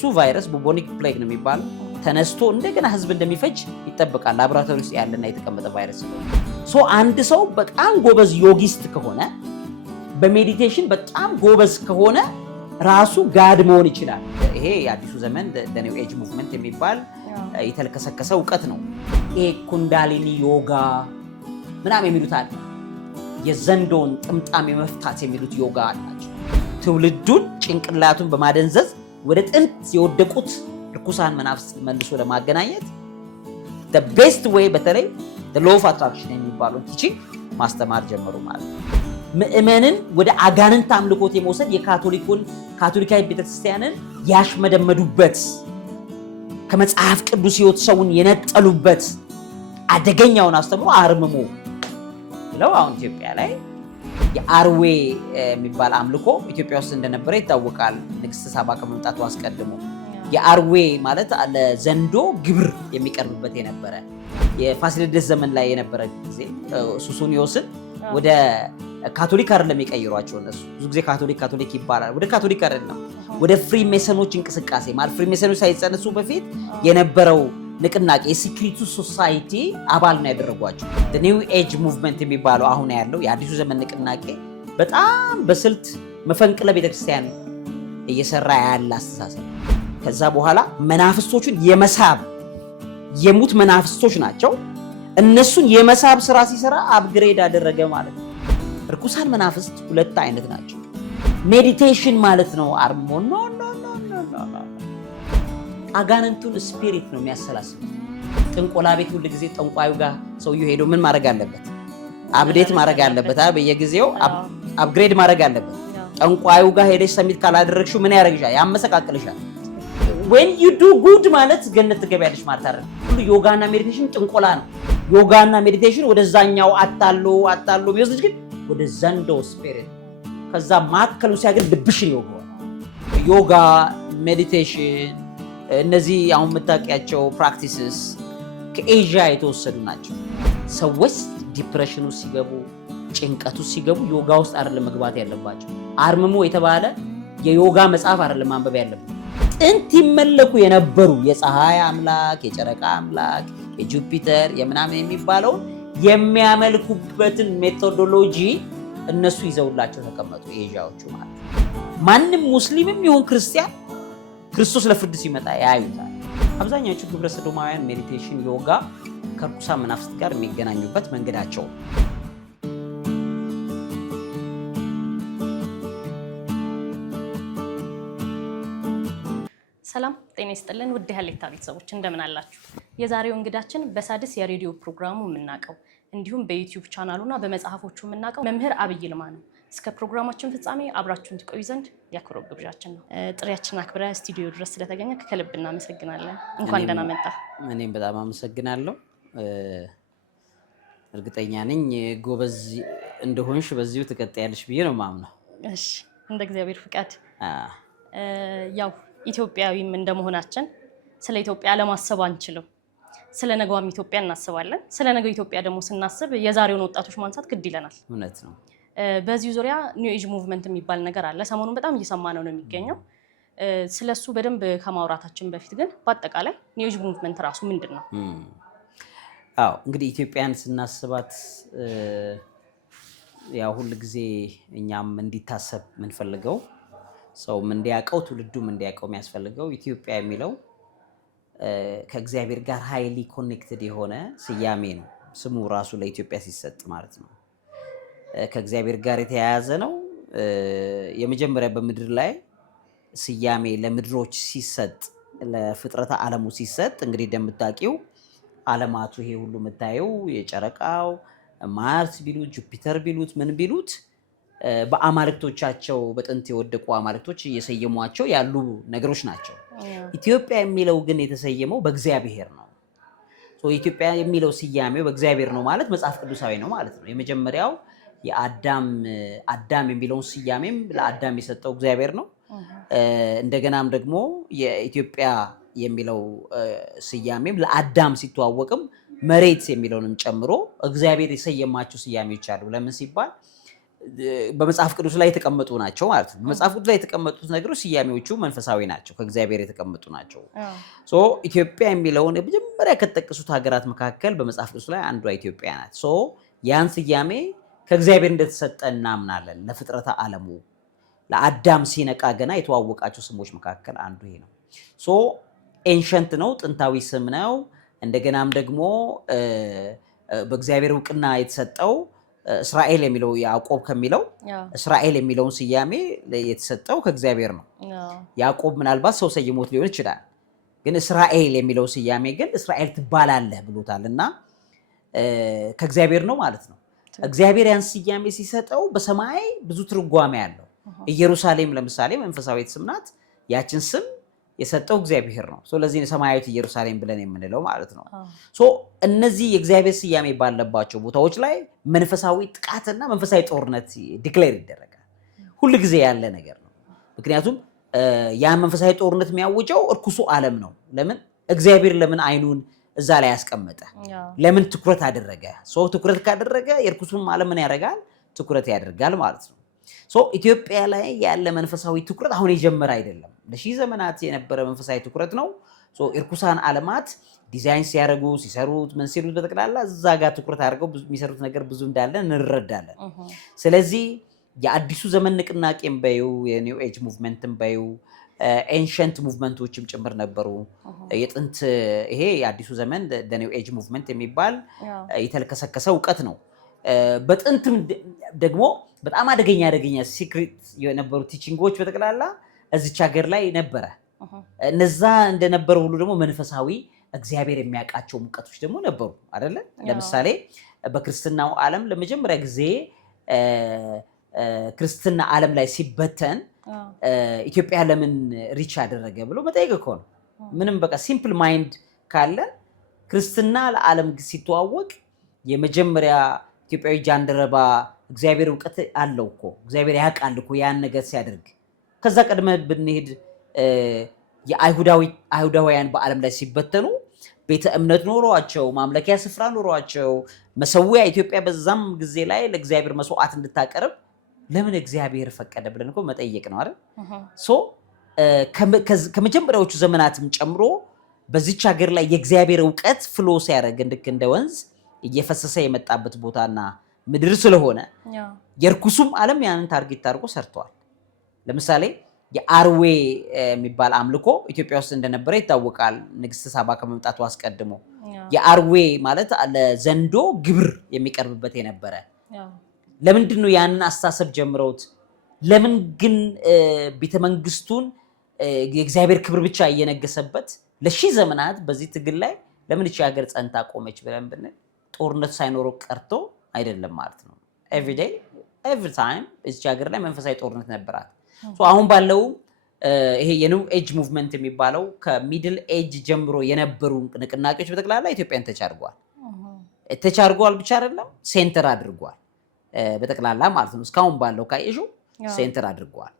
እሱ ቫይረስ ቡቦኒክ ፕሌግ ነው የሚባለው ተነስቶ እንደገና ህዝብ እንደሚፈጅ ይጠበቃል። ላቦራቶሪ ውስጥ ያለና የተቀመጠ ቫይረስ ነው። ሶ አንድ ሰው በጣም ጎበዝ ዮጊስት ከሆነ በሜዲቴሽን በጣም ጎበዝ ከሆነ ራሱ ጋድ መሆን ይችላል። ይሄ የአዲሱ ዘመን ኒው ኤጅ ሙቭመንት የሚባል የተለከሰከሰ እውቀት ነው። ይሄ ኩንዳሊኒ ዮጋ ምናምን የሚሉት አለ። የዘንዶን ጥምጣም የመፍታት የሚሉት ዮጋ አላቸው። ትውልዱን ጭንቅላቱን በማደንዘዝ ወደ ጥንት የወደቁት ርኩሳን መናፍስት መልሶ ለማገናኘት the best way በተለይ the law of attraction የሚባለው ቲቺንግ ማስተማር ጀመሩ ማለት ነው። ምእመንን ወደ አጋንንት አምልኮት የመውሰድ ካቶሊካዊ ቤተክርስቲያንን ያሽመደመዱበት ከመጽሐፍ ቅዱስ ሕይወት ሰውን የነጠሉበት አደገኛውን አስተምሮ አርምሞ ብለው አሁን ኢትዮጵያ ላይ የአርዌ የሚባል አምልኮ ኢትዮጵያ ውስጥ እንደነበረ ይታወቃል። ንግስት ሳባ ከመምጣቱ አስቀድሞ የአርዌ ማለት ለዘንዶ ግብር የሚቀርብበት የነበረ የፋሲለደስ ዘመን ላይ የነበረ ጊዜ ሱሱንዮስን ወደ ካቶሊክ አይደለም የሚቀይሯቸው እነሱ ብዙ ጊዜ ካቶሊክ ይባላል። ወደ ካቶሊክ አይደለም ወደ ፍሪሜሰኖች እንቅስቃሴ ማለት ፍሪሜሰኖች ሳይጸነሱ በፊት የነበረው ንቅናቄ የሲክሪቱ ሶሳይቲ አባል ነው ያደረጓቸው። ኒው ኤጅ ሙቭመንት የሚባለው አሁን ያለው የአዲሱ ዘመን ንቅናቄ በጣም በስልት መፈንቅለ ቤተክርስቲያን እየሰራ ያለ አስተሳሰብ። ከዛ በኋላ መናፍስቶቹን የመሳብ የሙት መናፍስቶች ናቸው። እነሱን የመሳብ ስራ ሲሰራ አፕግሬድ አደረገ ማለት ነው። ርኩሳን መናፍስት ሁለት አይነት ናቸው። ሜዲቴሽን ማለት ነው አርሞ ኖ አጋንንቱን ስፒሪት ነው የሚያሰላስለው። ጥንቆላ ቤት ሁሉ ጊዜ ጠንቋዩ ጋር ሰውየው ሄዶ ምን ማድረግ አለበት? አፕዴት ማድረግ አለበት። በየጊዜው አፕግሬድ ማድረግ አለበት። ጠንቋዩ ጋር ሄደሽ ሰሚት ካላደረግሽው ምን ያደርግሻል? ያመሰቃቅልሻል። when you do good ማለት ገነት ትገቢያለሽ ማለት አይደል? ሁሉ ዮጋና ሜዲቴሽን ጥንቆላ ነው። ዮጋና ሜዲቴሽን ወደዛኛው አታሎ ቢወስድሽ ግን ወደ ዘንዶ ስፒሪት ከዛ ማከሉ ሲያገኝ ልብሽን ይወጋዋል። ዮጋ ሜዲቴሽን እነዚህ አሁን የምታውቂያቸው ፕራክቲስስ ከኤዥያ የተወሰዱ ናቸው። ሰዎች ዲፕሬሽኑ ሲገቡ ጭንቀቱ ሲገቡ ዮጋ ውስጥ አይደለም መግባት ያለባቸው። አርምሞ የተባለ የዮጋ መጽሐፍ አይደለም ማንበብ ያለባቸው። ጥንት ይመለኩ የነበሩ የፀሐይ አምላክ፣ የጨረቃ አምላክ፣ የጁፒተር የምናምን የሚባለውን የሚያመልኩበትን ሜቶዶሎጂ እነሱ ይዘውላቸው ተቀመጡ ኤዥያዎቹ ማለት ነው። ማንም ሙስሊምም ይሁን ክርስቲያን ክርስቶስ ለፍርድ ሲመጣ ያዩታል። አብዛኛዎቹ ግብረ ሰዶማውያን ሜዲቴሽን ዮጋ ከርኩሳን መናፍስት ጋር የሚገናኙበት መንገዳቸው። ሰላም ጤና ይስጥልን ውድ ሀሌታ ቤተሰቦች እንደምን አላችሁ? የዛሬው እንግዳችን በሳድስ የሬዲዮ ፕሮግራሙ የምናውቀው እንዲሁም በዩቲዩብ ቻናሉና በመጽሐፎቹ የምናውቀው መምህር አብይ ይልማ ነው። እስከ ፕሮግራማችን ፍጻሜ አብራችሁን ትቆዩ ዘንድ ያክብሮት ግብዣችን ነው። ጥሪያችን አክብረ ስቱዲዮ ድረስ ስለተገኘ ከልብ እናመሰግናለን። እንኳን ደህና መጣ። እኔም በጣም አመሰግናለሁ። እርግጠኛ ነኝ ጎበዝ እንደሆንሽ በዚሁ ትቀጥያለሽ ብዬ ነው ማምነው። እሺ እንደ እግዚአብሔር ፍቃድ። ያው ኢትዮጵያዊም እንደመሆናችን ስለ ኢትዮጵያ ለማሰብ አንችልም። ስለ ነገዋም ኢትዮጵያ እናስባለን። ስለ ነገው ኢትዮጵያ ደግሞ ስናስብ የዛሬውን ወጣቶች ማንሳት ግድ ይለናል። እውነት ነው። በዚህ ዙሪያ ኒው ኤጅ ሙቭመንት የሚባል ነገር አለ። ሰሞኑን በጣም እየሰማነው ነው የሚገኘው። ስለሱ በደንብ ከማውራታችን በፊት ግን በአጠቃላይ ኒው ኤጅ ሙቭመንት ራሱ ምንድን ነው? አዎ እንግዲህ ኢትዮጵያን ስናስባት ያው ሁል ጊዜ እኛም እንዲታሰብ የምንፈልገው ሰውም እንዲያውቀው ትውልዱም እንዲያውቀው የሚያስፈልገው ኢትዮጵያ የሚለው ከእግዚአብሔር ጋር ሃይሊ ኮኔክትድ የሆነ ስያሜ ነው። ስሙ ራሱ ለኢትዮጵያ ሲሰጥ ማለት ነው ከእግዚአብሔር ጋር የተያያዘ ነው። የመጀመሪያ በምድር ላይ ስያሜ ለምድሮች ሲሰጥ ለፍጥረተ ዓለሙ ሲሰጥ እንግዲህ እንደምታውቂው ዓለማቱ ይሄ ሁሉ የምታየው የጨረቃው ማርስ ቢሉት ጁፒተር ቢሉት ምን ቢሉት በአማልክቶቻቸው በጥንት የወደቁ አማልክቶች እየሰየሟቸው ያሉ ነገሮች ናቸው። ኢትዮጵያ የሚለው ግን የተሰየመው በእግዚአብሔር ነው። ኢትዮጵያ የሚለው ስያሜው በእግዚአብሔር ነው ማለት መጽሐፍ ቅዱሳዊ ነው ማለት ነው። የመጀመሪያው የአዳም የሚለውን ስያሜም ለአዳም የሰጠው እግዚአብሔር ነው። እንደገናም ደግሞ የኢትዮጵያ የሚለው ስያሜም ለአዳም ሲተዋወቅም መሬት የሚለውንም ጨምሮ እግዚአብሔር የሰየማቸው ስያሜዎች አሉ። ለምን ሲባል በመጽሐፍ ቅዱስ ላይ የተቀመጡ ናቸው ማለት ነው። በመጽሐፍ ቅዱስ ላይ የተቀመጡት ነገሮች ስያሜዎቹ መንፈሳዊ ናቸው፣ ከእግዚአብሔር የተቀመጡ ናቸው። ኢትዮጵያ የሚለውን መጀመሪያ ከተጠቀሱት ሀገራት መካከል በመጽሐፍ ቅዱስ ላይ አንዷ ኢትዮጵያ ናት። ያን ስያሜ ከእግዚአብሔር እንደተሰጠ እናምናለን። ለፍጥረተ ዓለሙ ለአዳም ሲነቃ ገና የተዋወቃቸው ስሞች መካከል አንዱ ይሄ ነው። ኤንሸንት ነው፣ ጥንታዊ ስም ነው። እንደገናም ደግሞ በእግዚአብሔር እውቅና የተሰጠው እስራኤል የሚለው ያዕቆብ ከሚለው እስራኤል የሚለውን ስያሜ የተሰጠው ከእግዚአብሔር ነው። ያዕቆብ ምናልባት ሰው ሰይሞት ሊሆን ይችላል፣ ግን እስራኤል የሚለው ስያሜ ግን እስራኤል ትባላለህ ብሎታል እና ከእግዚአብሔር ነው ማለት ነው። እግዚአብሔር ያን ስያሜ ሲሰጠው በሰማይ ብዙ ትርጓሜ አለው። ኢየሩሳሌም ለምሳሌ መንፈሳዊት ስም ናት። ያችን ስም የሰጠው እግዚአብሔር ነው። ለዚህ ሰማያዊት ኢየሩሳሌም ብለን የምንለው ማለት ነው። እነዚህ የእግዚአብሔር ስያሜ ባለባቸው ቦታዎች ላይ መንፈሳዊ ጥቃትና መንፈሳዊ ጦርነት ዲክሌር ይደረጋል። ሁል ጊዜ ያለ ነገር ነው። ምክንያቱም ያ መንፈሳዊ ጦርነት የሚያውጀው እርኩሱ ዓለም ነው። ለምን እግዚአብሔር ለምን አይኑን እዛ ላይ ያስቀመጠ? ለምን ትኩረት አደረገ? ትኩረት ካደረገ የእርኩሱም ዓለም ምን ያደርጋል? ትኩረት ያደርጋል ማለት ነው። ኢትዮጵያ ላይ ያለ መንፈሳዊ ትኩረት አሁን የጀመረ አይደለም። ለሺህ ዘመናት የነበረ መንፈሳዊ ትኩረት ነው። እርኩሳን ዓለማት ዲዛይን ሲያደርጉ ሲሰሩት ምን ሲሉት በጠቅላላ እዛ ጋር ትኩረት አድርገው የሚሰሩት ነገር ብዙ እንዳለ እንረዳለን። ስለዚህ የአዲሱ ዘመን ንቅናቄም በዩ የኒው ኤጅ ሙቭመንትም በዩ ኤንሸንት ሙቭመንቶችም ጭምር ነበሩ። የጥንት ይሄ የአዲሱ ዘመን ኒው ኤጅ ሙቭመንት የሚባል የተልከሰከሰ እውቀት ነው። በጥንትም ደግሞ በጣም አደገኛ ሲክሬት የነበሩ ቲቺንጎች በጠቅላላ እዚች ሀገር ላይ ነበረ። እነዛ እንደነበረ ሁሉ ደግሞ መንፈሳዊ እግዚአብሔር የሚያውቃቸው ሙቀቶች ደግሞ ነበሩ አይደለ? ለምሳሌ በክርስትናው ዓለም ለመጀመሪያ ጊዜ ክርስትና ዓለም ላይ ሲበተን ኢትዮጵያ ለምን ሪች አደረገ ብሎ መጠየቅ እኮ ነው። ምንም በቃ ሲምፕል ማይንድ ካለን ክርስትና ለዓለም ሲተዋወቅ የመጀመሪያ ኢትዮጵያዊ ጃንደረባ እግዚአብሔር እውቀት አለው እኮ እግዚአብሔር ያውቃል እኮ ያን ነገር ሲያደርግ። ከዛ ቀድመ ብንሄድ የአይሁዳውያን በዓለም ላይ ሲበተኑ ቤተ እምነት ኖሯቸው ማምለኪያ ስፍራ ኖሯቸው መሰዊያ ኢትዮጵያ በዛም ጊዜ ላይ ለእግዚአብሔር መስዋዕት እንድታቀርብ ለምን እግዚአብሔር ፈቀደ ብለን እኮ መጠየቅ ነው አይደል? ከመጀመሪያዎቹ ዘመናትም ጨምሮ በዚች ሀገር ላይ የእግዚአብሔር እውቀት ፍሎ ሲያደርግ እንደ ወንዝ እየፈሰሰ የመጣበት ቦታና ምድር ስለሆነ የርኩሱም ዓለም ያንን ታርጌት አድርጎ ሰርተዋል። ለምሳሌ የአርዌ የሚባል አምልኮ ኢትዮጵያ ውስጥ እንደነበረ ይታወቃል። ንግስት ሳባ ከመምጣቱ አስቀድሞ የአርዌ ማለት ለዘንዶ ግብር የሚቀርብበት የነበረ። ለምንድን ነው ያንን አስተሳሰብ ጀምረውት? ለምን ግን ቤተመንግስቱን የእግዚአብሔር ክብር ብቻ እየነገሰበት ለሺህ ዘመናት በዚህ ትግል ላይ ለምን እቺ ሀገር ጸንታ ቆመች ብለን ብንል ጦርነት ሳይኖረው ቀርቶ አይደለም ማለት ነው። ኤቭሪ ዴይ ኤቭሪ ታይም እቺ ሀገር ላይ መንፈሳዊ ጦርነት ነበራት። አሁን ባለው ይሄ የኒው ኤጅ ሙቭመንት የሚባለው ከሚድል ኤጅ ጀምሮ የነበሩ ንቅናቄዎች በጠቅላላ ኢትዮጵያን ተቻርጓል ብቻ አይደለም ሴንተር አድርጓል በጠቅላላ ማለት ነው። እስካሁን ባለው ካይሹ ሴንተር አድርጓል።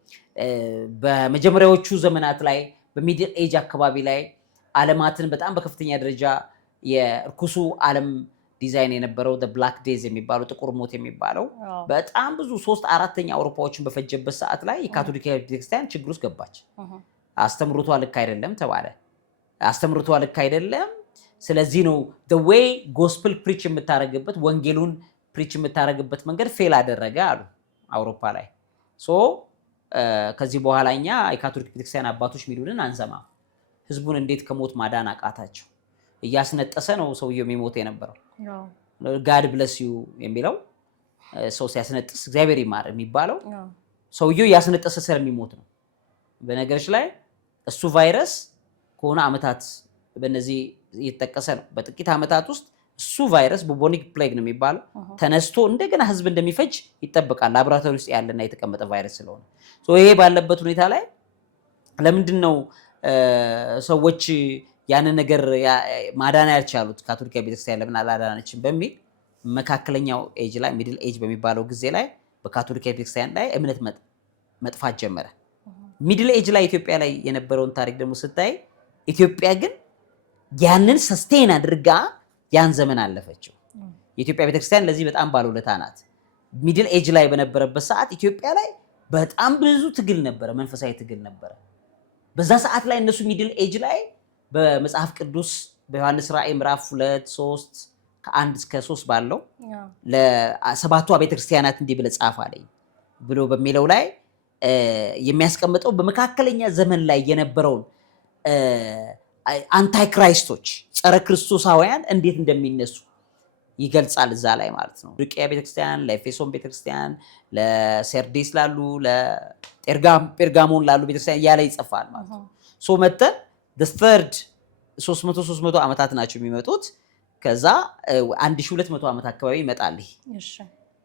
በመጀመሪያዎቹ ዘመናት ላይ በሚድል ኤጅ አካባቢ ላይ ዓለማትን በጣም በከፍተኛ ደረጃ የርኩሱ ዓለም ዲዛይን የነበረው ብላክ ዴዝ የሚባለው ጥቁር ሞት የሚባለው በጣም ብዙ 3/4 አውሮፓዎችን በፈጀበት ሰዓት ላይ የካቶሊክ ቤተክርስቲያን ችግር ውስጥ ገባች። አስተምሮቷ ልክ አይደለም ተባለ። አስተምሮቷ ልክ አይደለም። ስለዚህ ነው the way gospel preach የምታረግበት ወንጌሉን ፕሪች የምታረግበት መንገድ ፌል አደረገ አሉ አውሮፓ ላይ። ከዚህ በኋላ እኛ የካቶሊክ ቤተክርስቲያን አባቶች ሚሉንን አንሰማም። ህዝቡን እንዴት ከሞት ማዳን አቃታቸው? እያስነጠሰ ነው ሰውየው የሚሞት የነበረው። ጋድ ብለስ ዩ የሚለው ሰው ሲያስነጥስ እግዚአብሔር ይማር የሚባለው ሰውየው እያስነጠሰ ስለሚሞት ነው። በነገሮች ላይ እሱ ቫይረስ ከሆነ ዓመታት በእነዚህ እየተጠቀሰ ነው። በጥቂት ዓመታት ውስጥ እሱ ቫይረስ ቡቦኒክ ፕሌግ ነው የሚባለው ተነስቶ እንደገና ህዝብ እንደሚፈጅ ይጠበቃል። ላቦራቶሪ ውስጥ ያለና የተቀመጠ ቫይረስ ስለሆነ ይሄ ባለበት ሁኔታ ላይ ለምንድን ነው ሰዎች ያንን ነገር ማዳን ያልቻሉት? ካቶሊካዊ ቤተክርስቲያን ለምን አላዳነችም በሚል መካከለኛው ኤጅ ላይ ሚድል ኤጅ በሚባለው ጊዜ ላይ በካቶሊካዊ ቤተክርስቲያን ላይ እምነት መጥፋት ጀመረ። ሚድል ኤጅ ላይ ኢትዮጵያ ላይ የነበረውን ታሪክ ደግሞ ስታይ ኢትዮጵያ ግን ያንን ሰስቴን አድርጋ ያን ዘመን አለፈችው። የኢትዮጵያ ቤተክርስቲያን ለዚህ በጣም ባለውለታ ናት። ሚድል ኤጅ ላይ በነበረበት ሰዓት ኢትዮጵያ ላይ በጣም ብዙ ትግል ነበረ፣ መንፈሳዊ ትግል ነበረ። በዛ ሰዓት ላይ እነሱ ሚድል ኤጅ ላይ በመጽሐፍ ቅዱስ በዮሐንስ ራእይ ምዕራፍ 2 3 ከ1 እስከ 3 ባለው ለሰባቱ ቤተክርስቲያናት እንዲህ ብለህ ጻፍ አለኝ ብሎ በሚለው ላይ የሚያስቀምጠው በመካከለኛ ዘመን ላይ የነበረውን አንታይ ክራይስቶች ጸረ ክርስቶሳውያን እንዴት እንደሚነሱ ይገልጻል እዛ ላይ ማለት ነው። ሉቂያ ቤተክርስቲያን፣ ለኤፌሶን ቤተክርስቲያን፣ ለሰርዴስ ላሉ፣ ለጴርጋሞን ላሉ ቤተክርስቲያን እያለ ይጽፋል ማለት ነው። ሶ መተን the third 300 ዓመታት ናቸው የሚመጡት። ከዛ 1200 ዓመት አካባቢ ይመጣል።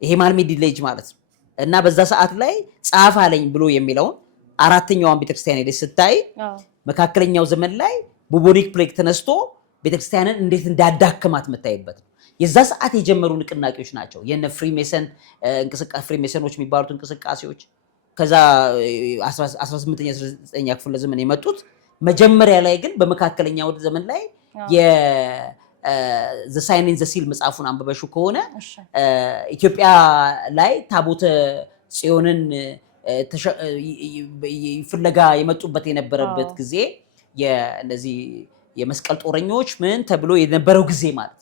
ይሄ ማለት ሚድል ኤጅ ማለት ነው። እና በዛ ሰዓት ላይ ጻፍ አለኝ ብሎ የሚለውን አራተኛዋን ቤተክርስቲያን ሄደሽ ስታይ መካከለኛው ዘመን ላይ ቡቦኒክ ፕሌግ ተነስቶ ቤተክርስቲያንን እንዴት እንዳዳከማት የምታይበት ነው። የዛ ሰዓት የጀመሩ ንቅናቄዎች ናቸው የነ ፍሪሜሰን እንቅስቃሴ ፍሪሜሰኖች የሚባሉት እንቅስቃሴዎች ከዛ 18ኛ 19ኛ ክፍለ ዘመን የመጡት። መጀመሪያ ላይ ግን በመካከለኛው ዘመን ላይ ዘ ሳይን ኢን ዘ ሲል መጽሐፉን አንብበሹ ከሆነ ኢትዮጵያ ላይ ታቦተ ጽዮንን ፍለጋ የመጡበት የነበረበት ጊዜ የነዚህ የመስቀል ጦረኞች ምን ተብሎ የነበረው ጊዜ ማለት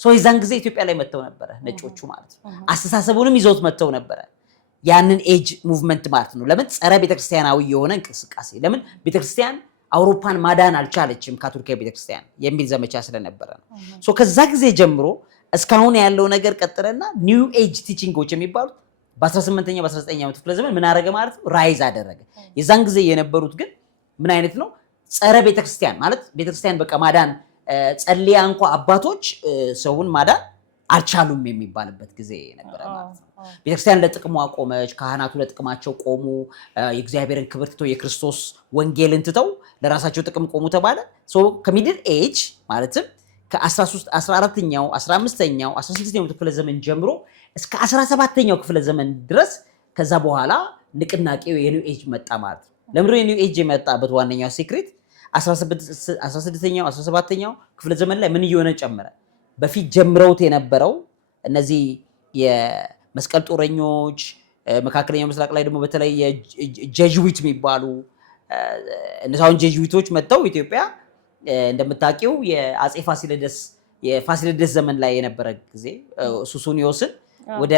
ነው። የዛን ጊዜ ኢትዮጵያ ላይ መጥተው ነበረ ነጮቹ ማለት ነው። አስተሳሰቡንም ይዘውት መጥተው ነበረ ያንን ኤጅ ሙቭመንት ማለት ነው። ለምን ጸረ ቤተክርስቲያናዊ የሆነ እንቅስቃሴ ለምን ቤተክርስቲያን አውሮፓን ማዳን አልቻለችም ካቶሊካዊ ቤተክርስቲያን የሚል ዘመቻ ስለነበረ ነው። ከዛ ጊዜ ጀምሮ እስካሁን ያለው ነገር ቀጥለና ኒው ኤጅ ቲቺንጎች የሚባሉት በ18ኛ በ19ኛው ክፍለ ዘመን ምን አደረገ ማለት ነው ራይዝ አደረገ። የዛን ጊዜ የነበሩት ግን ምን አይነት ነው ጸረ ቤተክርስቲያን ማለት ቤተክርስቲያን በቃ ማዳን ጸልያ እንኳ አባቶች ሰውን ማዳን አልቻሉም የሚባልበት ጊዜ ነበረ ማለት ነው። ቤተክርስቲያን ለጥቅሟ ቆመች፣ ካህናቱ ለጥቅማቸው ቆሙ፣ የእግዚአብሔርን ክብር ትተው የክርስቶስ ወንጌልን ትተው ለራሳቸው ጥቅም ቆሙ ተባለ። ከሚድል ኤጅ ማለትም ከ14ኛው 15ኛው 16ኛው ክፍለ ዘመን ጀምሮ እስከ 17ኛው ክፍለ ዘመን ድረስ ከዛ በኋላ ንቅናቄው የኒው ኤጅ መጣ ማለት ነው። ለምንድነው የኒው ኤጅ የመጣበት ዋነኛው ሲክሬት 16ኛው 17ኛው ክፍለ ዘመን ላይ ምን እየሆነ ጨመረ? በፊት ጀምረውት የነበረው እነዚህ የመስቀል ጦረኞች መካከለኛው ምስራቅ ላይ ደግሞ በተለይ ጄዥዊት የሚባሉ እነዛውን ጄዥዊቶች መጥተው ኢትዮጵያ እንደምታውቂው የአጼ የፋሲለደስ ዘመን ላይ የነበረ ጊዜ ሱሱኒዮስን ወደ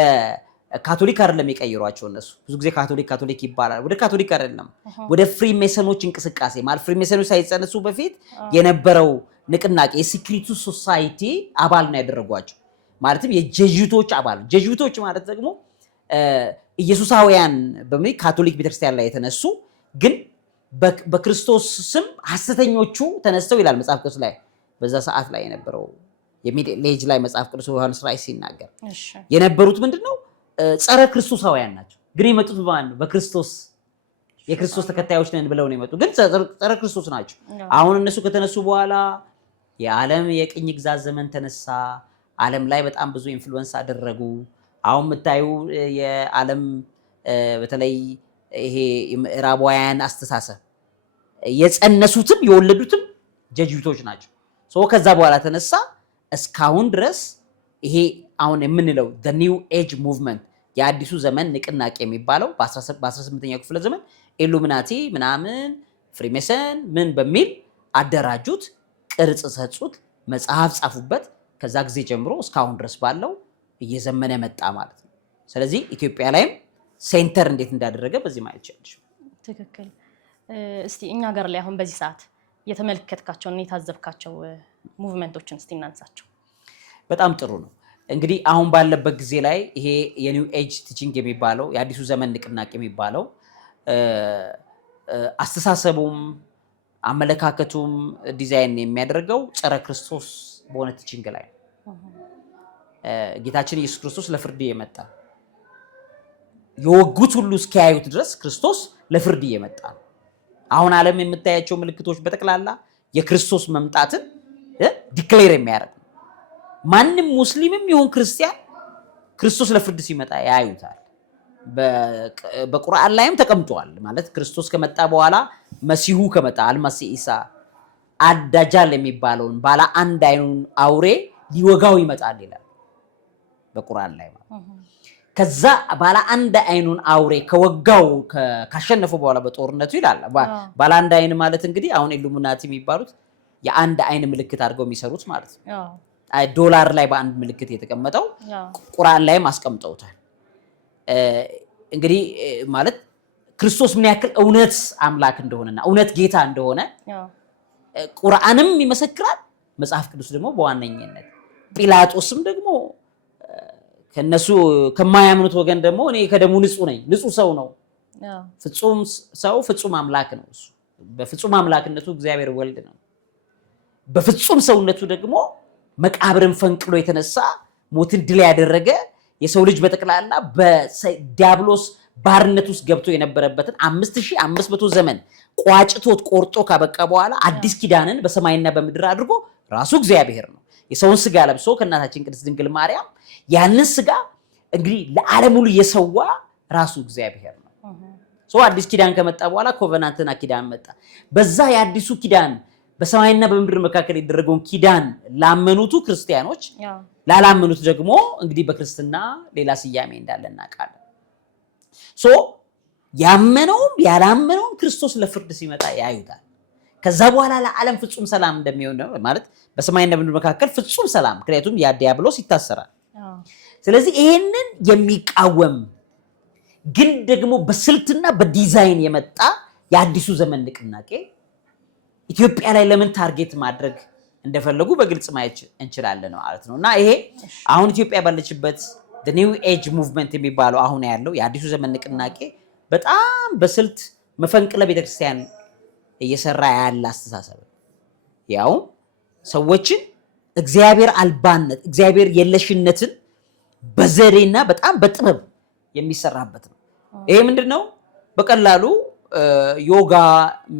ካቶሊክ አይደለም የቀየሯቸው እነሱ ብዙ ጊዜ ካቶሊክ ይባላል። ወደ ካቶሊክ አይደለም ወደ ፍሪሜሰኖች እንቅስቃሴ ማለት ፍሪሜሰኖች ሳይጸነሱ በፊት የነበረው ንቅናቄ የሲክሪቱ ሶሳይቲ አባል ነው ያደረጓቸው። ማለትም የጄዥዊቶች አባል ጄዥዊቶች ማለት ደግሞ ኢየሱሳውያን በሚል ካቶሊክ ቤተክርስቲያን ላይ የተነሱ ግን በክርስቶስ ስም ሐሰተኞቹ ተነስተው ይላል መጽሐፍ ቅዱስ ላይ በዛ ሰዓት ላይ የነበረው የሚድል ኤጅ ላይ መጽሐፍ ቅዱስ ዮሐንስ ራእይ ሲናገር የነበሩት ምንድነው ጸረ ክርስቶሳውያን ናቸው። ግን የመጡት በማን ነው? በክርስቶስ የክርስቶስ ተከታዮች ነን ብለው ነው የመጡት። ግን ጸረ ክርስቶስ ናቸው። አሁን እነሱ ከተነሱ በኋላ የዓለም የቅኝ ግዛት ዘመን ተነሳ። ዓለም ላይ በጣም ብዙ ኢንፍሉዌንስ አደረጉ። አሁን የምታዩ የዓለም በተለይ ይሄ ምዕራባውያን አስተሳሰብ የጸነሱትም የወለዱትም ጄዥዊቶች ናቸው። ከዛ በኋላ ተነሳ እስካሁን ድረስ ይሄ አሁን የምንለው the new age movement የአዲሱ ዘመን ንቅናቄ የሚባለው በ18ኛው ክፍለ ዘመን ኢሉሚናቲ ምናምን ፍሪሜሰን ምን በሚል አደራጁት፣ ቅርጽ ሰጡት፣ መጽሐፍ ጻፉበት። ከዛ ጊዜ ጀምሮ እስካሁን ድረስ ባለው እየዘመነ መጣ ማለት ነው። ስለዚህ ኢትዮጵያ ላይም ሴንተር እንዴት እንዳደረገ በዚህ ማየት ይችላል። ትክክል። እስቲ እኛ ሀገር ላይ አሁን በዚህ ሰዓት የተመለከትካቸውና የታዘብካቸው ሙቭመንቶችን እስቲ እናንሳቸው። በጣም ጥሩ ነው። እንግዲህ አሁን ባለበት ጊዜ ላይ ይሄ የኒው ኤጅ ቲቺንግ የሚባለው የአዲሱ ዘመን ንቅናቄ የሚባለው አስተሳሰቡም አመለካከቱም ዲዛይን የሚያደርገው ጸረ ክርስቶስ በሆነ ቲቺንግ ላይ ጌታችን ኢየሱስ ክርስቶስ ለፍርድ እየመጣ የወጉት ሁሉ እስኪያዩት ድረስ ክርስቶስ ለፍርድ እየመጣ ነው። አሁን ዓለም የምታያቸው ምልክቶች በጠቅላላ የክርስቶስ መምጣትን ዲክሌር የሚያደርግ ማንም ሙስሊምም ይሁን ክርስቲያን ክርስቶስ ለፍርድ ሲመጣ ያዩታል። በቁርአን ላይም ተቀምጧል። ማለት ክርስቶስ ከመጣ በኋላ መሲሁ ከመጣ አልመሲህ ኢሳ አዳጃል የሚባለውን ባለ አንድ አይኑን አውሬ ሊወጋው ይመጣል ይላል በቁርአን ላይ ማለት። ከዛ ባለ አንድ አይኑን አውሬ ከወጋው ካሸነፈው በኋላ በጦርነቱ ይላል። ባለ አንድ አይን ማለት እንግዲህ አሁን ኢሉሚናቲ የሚባሉት የአንድ አይን ምልክት አድርገው የሚሰሩት ማለት ነው። ዶላር ላይ በአንድ ምልክት የተቀመጠው ቁርአን ላይም አስቀምጠውታል። እንግዲህ ማለት ክርስቶስ ምን ያክል እውነት አምላክ እንደሆነና እውነት ጌታ እንደሆነ ቁርአንም ይመሰክራል፣ መጽሐፍ ቅዱስ ደግሞ በዋነኝነት ጲላጦስም ደግሞ ከነሱ ከማያምኑት ወገን ደግሞ እኔ ከደሙ ንጹህ ነኝ፣ ንጹህ ሰው ነው፣ ፍጹም ሰው ፍጹም አምላክ ነው። እሱ በፍጹም አምላክነቱ እግዚአብሔር ወልድ ነው። በፍጹም ሰውነቱ ደግሞ መቃብርን ፈንቅሎ የተነሳ ሞትን ድል ያደረገ የሰው ልጅ በጠቅላላ በዲያብሎስ ባርነት ውስጥ ገብቶ የነበረበትን 5500 ዘመን ቋጭቶት ቆርጦ ካበቃ በኋላ አዲስ ኪዳንን በሰማይና በምድር አድርጎ ራሱ እግዚአብሔር ነው የሰውን ስጋ ለብሶ ከእናታችን ቅድስት ድንግል ማርያም ያንን ስጋ እንግዲህ ለዓለም ሁሉ የሰዋ ራሱ እግዚአብሔር ነው። አዲስ ኪዳን ከመጣ በኋላ ኮቨናንትና ኪዳን መጣ። በዛ የአዲሱ ኪዳን በሰማይና በምድር መካከል የደረገውን ኪዳን ላመኑቱ ክርስቲያኖች፣ ላላመኑት ደግሞ እንግዲህ በክርስትና ሌላ ስያሜ እንዳለ እናውቃለን። ያመነውም ያላመነውም ክርስቶስ ለፍርድ ሲመጣ ያዩታል። ከዛ በኋላ ለዓለም ፍጹም ሰላም እንደሚሆን ነው ማለት በሰማይና በምድር መካከል ፍጹም ሰላም፣ ምክንያቱም ያ ዲያብሎስ ይታሰራል። ስለዚህ ይሄንን የሚቃወም ግን ደግሞ በስልትና በዲዛይን የመጣ የአዲሱ ዘመን ንቅናቄ ኢትዮጵያ ላይ ለምን ታርጌት ማድረግ እንደፈለጉ በግልጽ ማየት እንችላለን ማለት ነው። እና ይሄ አሁን ኢትዮጵያ ባለችበት the new age movement የሚባለው አሁን ያለው የአዲሱ ዘመን ንቅናቄ በጣም በስልት መፈንቅለ ቤተክርስቲያን እየሰራ ያለ አስተሳሰብ ያው ሰዎችን እግዚአብሔር አልባነት እግዚአብሔር የለሽነትን በዘዴና በጣም በጥበብ የሚሰራበት ነው። ይሄ ምንድነው? በቀላሉ ዮጋ፣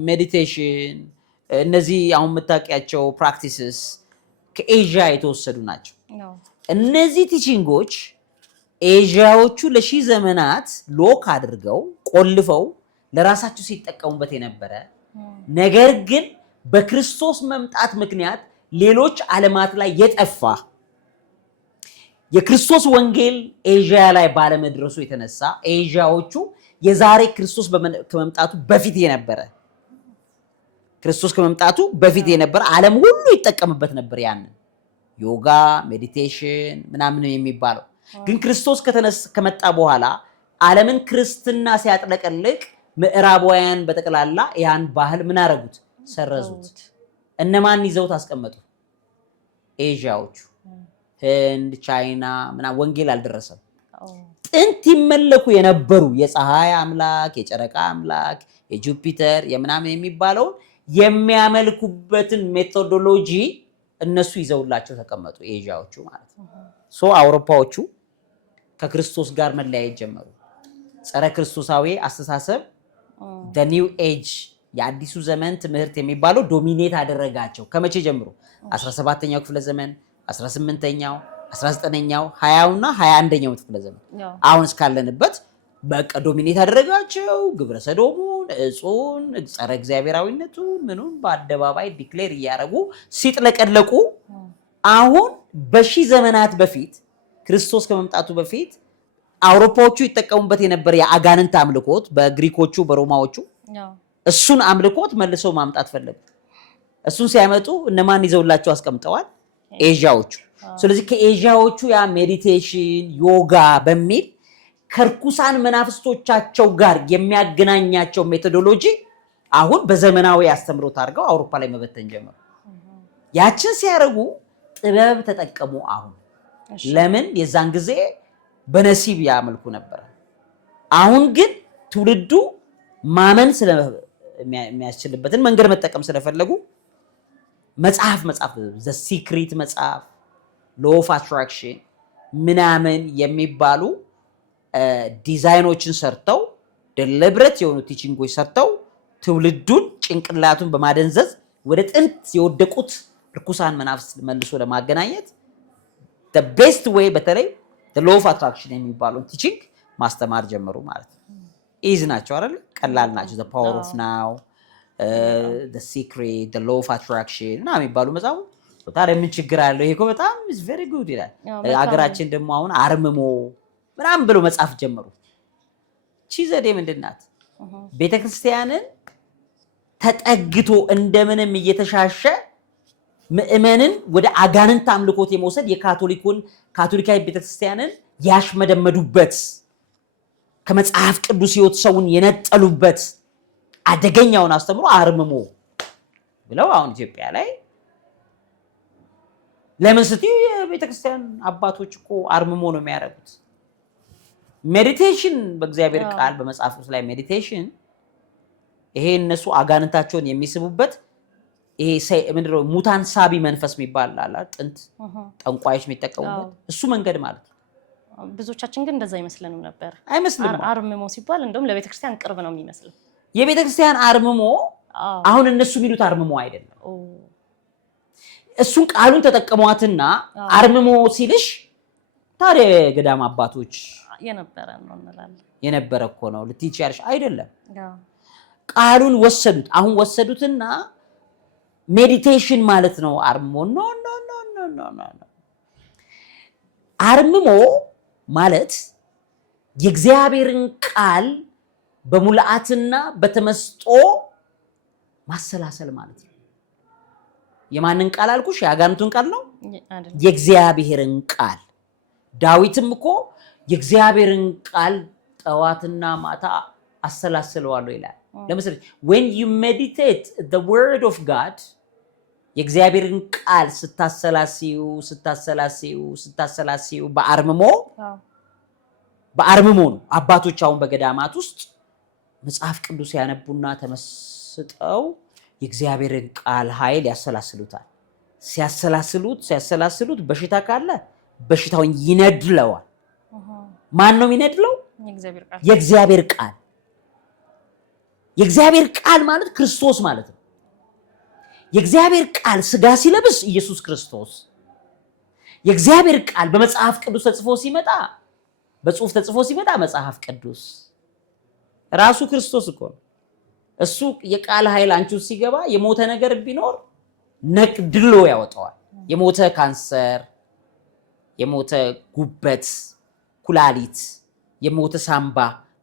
ሜዲቴሽን እነዚህ አሁን የምታውቂያቸው ፕራክቲስስ ከኤዥያ የተወሰዱ ናቸው። እነዚህ ቲቺንጎች ኤዥያዎቹ ለሺህ ዘመናት ሎክ አድርገው ቆልፈው ለራሳቸው ሲጠቀሙበት የነበረ ነገር ግን በክርስቶስ መምጣት ምክንያት ሌሎች ዓለማት ላይ የጠፋ የክርስቶስ ወንጌል ኤዥያ ላይ ባለመድረሱ የተነሳ ኤዥያዎቹ የዛሬ ክርስቶስ ከመምጣቱ በፊት የነበረ ክርስቶስ ከመምጣቱ በፊት የነበረ ዓለም ሁሉ ይጠቀምበት ነበር። ያንን ዮጋ፣ ሜዲቴሽን ምናምን የሚባለው ግን ክርስቶስ ከመጣ በኋላ ዓለምን ክርስትና ሲያጥለቀልቅ ምዕራባውያን በጠቅላላ ያን ባህል ምን አረጉት? ሰረዙት። እነማን ይዘውት አስቀመጡ? ኤዥያዎቹ፣ ህንድ፣ ቻይና ምናምን ወንጌል አልደረሰም። ጥንት ይመለኩ የነበሩ የፀሐይ አምላክ፣ የጨረቃ አምላክ፣ የጁፒተር የምናምን የሚባለውን የሚያመልኩበትን ሜቶዶሎጂ እነሱ ይዘውላቸው ተቀመጡ፣ ኤዥያዎቹ ማለት ነው። አውሮፓዎቹ ከክርስቶስ ጋር መለያየት ጀመሩ። ጸረ ክርስቶሳዊ አስተሳሰብ the new age የአዲሱ ዘመን ትምህርት የሚባለው ዶሚኔት አደረጋቸው። ከመቼ ጀምሮ? 17ኛው ክፍለ ዘመን፣ 18ኛው፣ 19ኛው፣ 20ኛውና 21ኛው ክፍለ ዘመን አሁን እስካለንበት በቃ ዶሚኔት አደረጋቸው። ግብረ ሰዶሙን፣ እጹን፣ ጸረ እግዚአብሔራዊነቱን ምኑን በአደባባይ ዲክሌር እያደረጉ ሲጥለቀለቁ አሁን በሺህ ዘመናት በፊት ክርስቶስ ከመምጣቱ በፊት አውሮፓዎቹ ይጠቀሙበት የነበረ የአጋንንት አምልኮት በግሪኮቹ በሮማዎቹ እሱን አምልኮት መልሰው ማምጣት ፈለጉ። እሱን ሲያመጡ እነማን ይዘውላቸው አስቀምጠዋል? ኤዥያዎቹ። ስለዚህ ከኤዥያዎቹ ያ ሜዲቴሽን ዮጋ በሚል ከርኩሳን መናፍስቶቻቸው ጋር የሚያገናኛቸው ሜቶዶሎጂ አሁን በዘመናዊ አስተምሮት አድርገው አውሮፓ ላይ መበተን ጀመሩ። ያችን ሲያደርጉ ጥበብ ተጠቀሙ። አሁን ለምን? የዛን ጊዜ በነሲብ ያመልኩ ነበር። አሁን ግን ትውልዱ ማመን የሚያስችልበትን መንገድ መጠቀም ስለፈለጉ መጽሐፍ ዘ ሲክሪት መጽሐፍ፣ ሎው ኦፍ አትራክሽን ምናምን የሚባሉ ዲዛይኖችን ሰርተው ደሊብሬት የሆኑ ቲቺንጎች ሰርተው ትውልዱን ጭንቅላቱን በማደንዘዝ ወደ ጥንት የወደቁት ርኩሳን መናፍስት መልሶ ለማገናኘት the best way በተለይ the law of attraction የሚባለውን ቲቺንግ ማስተማር ጀመሩ ማለት ነው። ኢዝ ናቸው አይደል? ቀላል ናቸው። the power of now the secret the law of attraction እና የሚባሉ መጽሐፉ ታዲያ ምን ችግር አለው? ይሄ እኮ በጣም is very good ይላል። ሀገራችን ደግሞ አሁን አርምሞ ምናምን ብሎ መጻፍ ጀመሩ። ቺ ዘዴ ምንድናት? ቤተክርስቲያንን ተጠግቶ እንደምንም እየተሻሸ ምእመንን ወደ አጋንንት አምልኮት የመውሰድ ካቶሊካዊ ቤተክርስቲያንን ያሽመደመዱበት ከመጽሐፍ ቅዱስ ሕይወት ሰውን የነጠሉበት አደገኛውን አስተምሮ አርምሞ ብለው አሁን ኢትዮጵያ ላይ ለምን ስትዩ የቤተክርስቲያን አባቶች እኮ አርምሞ ነው የሚያደርጉት። ሜዲቴሽን በእግዚአብሔር ቃል በመጽሐፍ ቅዱስ ላይ ሜዲቴሽን ይሄ እነሱ አጋንንታቸውን የሚስቡበት ይሄ ምንድነው ሙታን ሳቢ መንፈስ የሚባል አለ ጥንት ጠንቋዮች የሚጠቀሙበት እሱ መንገድ ማለት ነው። ብዙዎቻችን ግን እንደዛ ይመስለንም ነበር። አይመስልም። አርምሞ ሲባል እንደውም ለቤተክርስቲያን ቅርብ ነው የሚመስለው። የቤተክርስቲያን አርምሞ አሁን እነሱ የሚሉት አርምሞ አይደለም። እሱን ቃሉን ተጠቀሟትና አርምሞ ሲልሽ ታዲያ ገዳም አባቶች የነበረ ነው እንላለን። የነበረ እኮ ነው ልትይች ያልሽ አይደለም። ቃሉን ወሰዱት። አሁን ወሰዱትና ሜዲቴሽን ማለት ነው አርምሞ። ኖ ኖ ኖ ኖ ኖ ኖ አርምሞ ማለት የእግዚአብሔርን ቃል በሙላአትና በተመስጦ ማሰላሰል ማለት ነው። የማንን ቃል አልኩሽ? የአጋንንቱን ቃል ነው? የእግዚአብሔርን ቃል። ዳዊትም እኮ የእግዚአብሔርን ቃል ጠዋትና ማታ አሰላስለዋለሁ ይላል። ለምሳሌ when you meditate the word of God የእግዚአብሔርን ቃል ስታሰላሲው በአርምሞ ነው። አባቶች አሁን በገዳማት ውስጥ መጽሐፍ ቅዱስ ያነቡና ተመስጠው የእግዚአብሔርን ቃል ኃይል ያሰላስሉታል። ሲያሰላስሉት በሽታ ካለ በሽታውን ይነድለዋል። ማን ነው የሚነድለው? የእግዚአብሔር ቃል። የእግዚአብሔር ቃል ማለት ክርስቶስ ማለት ነው። የእግዚአብሔር ቃል ስጋ ሲለብስ ኢየሱስ ክርስቶስ። የእግዚአብሔር ቃል በመጽሐፍ ቅዱስ ተጽፎ ሲመጣ በጽሁፍ ተጽፎ ሲመጣ መጽሐፍ ቅዱስ ራሱ ክርስቶስ እኮ ነው። እሱ የቃል ኃይል አንቺ ውስጥ ሲገባ የሞተ ነገር ቢኖር ነቅድሎ ያወጣዋል። የሞተ ካንሰር፣ የሞተ ጉበት፣ ኩላሊት፣ የሞተ ሳምባ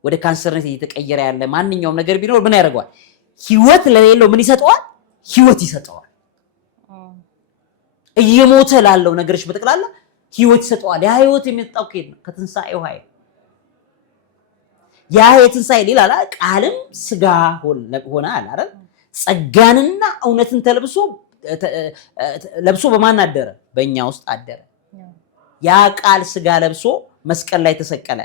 ወደ ካንሰርነት እየተቀየረ ያለ ማንኛውም ነገር ቢኖር ምን ያደርገዋል? ህይወት ለሌለው ምን ይሰጠዋል? ህይወት ይሰጠዋል። እየሞተ ላለው ነገርሽ በጠቅላላ ህይወት ይሰጠዋል። ያ ህይወት የሚመጣው ከየት ነው? ከትንሳኤው ኃይል። ያ የትንሳኤ ሌላ ቃልም ስጋ ሆነ አለ አይደል? ጸጋንና እውነትን ለብሶ በማን አደረ? በእኛ ውስጥ አደረ። ያ ቃል ስጋ ለብሶ መስቀል ላይ ተሰቀለ።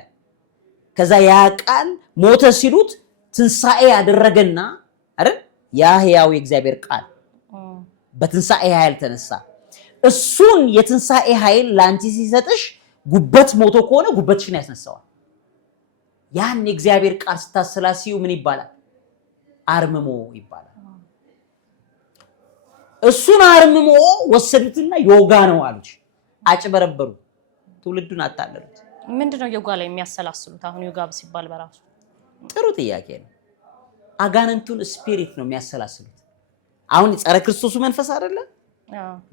ከዛ ያ ቃል ሞተ ሲሉት ትንሳኤ ያደረገና አይደል? ያ ሕያው የእግዚአብሔር ቃል በትንሳኤ ኃይል ተነሳ። እሱን የትንሳኤ ኃይል ላንቺ ሲሰጥሽ ጉበት ሞቶ ከሆነ ጉበትሽን ያስነሳዋል። ያን የእግዚአብሔር ቃል ስታሰላሲዩ ምን ይባላል? አርምሞ ይባላል። እሱን አርምሞ ወሰዱትና ዮጋ ነው አሉች። አጭበረበሩ፣ ትውልዱን አታለሉት። ምንድነው ዮጋ ላይ የሚያሰላስሉት? አሁን ዮጋ ሲባል በራሱ ጥሩ ጥያቄ ነው። አጋንንቱን ስፒሪት ነው የሚያሰላስሉት። አሁን ጸረ ክርስቶሱ መንፈስ አይደለ?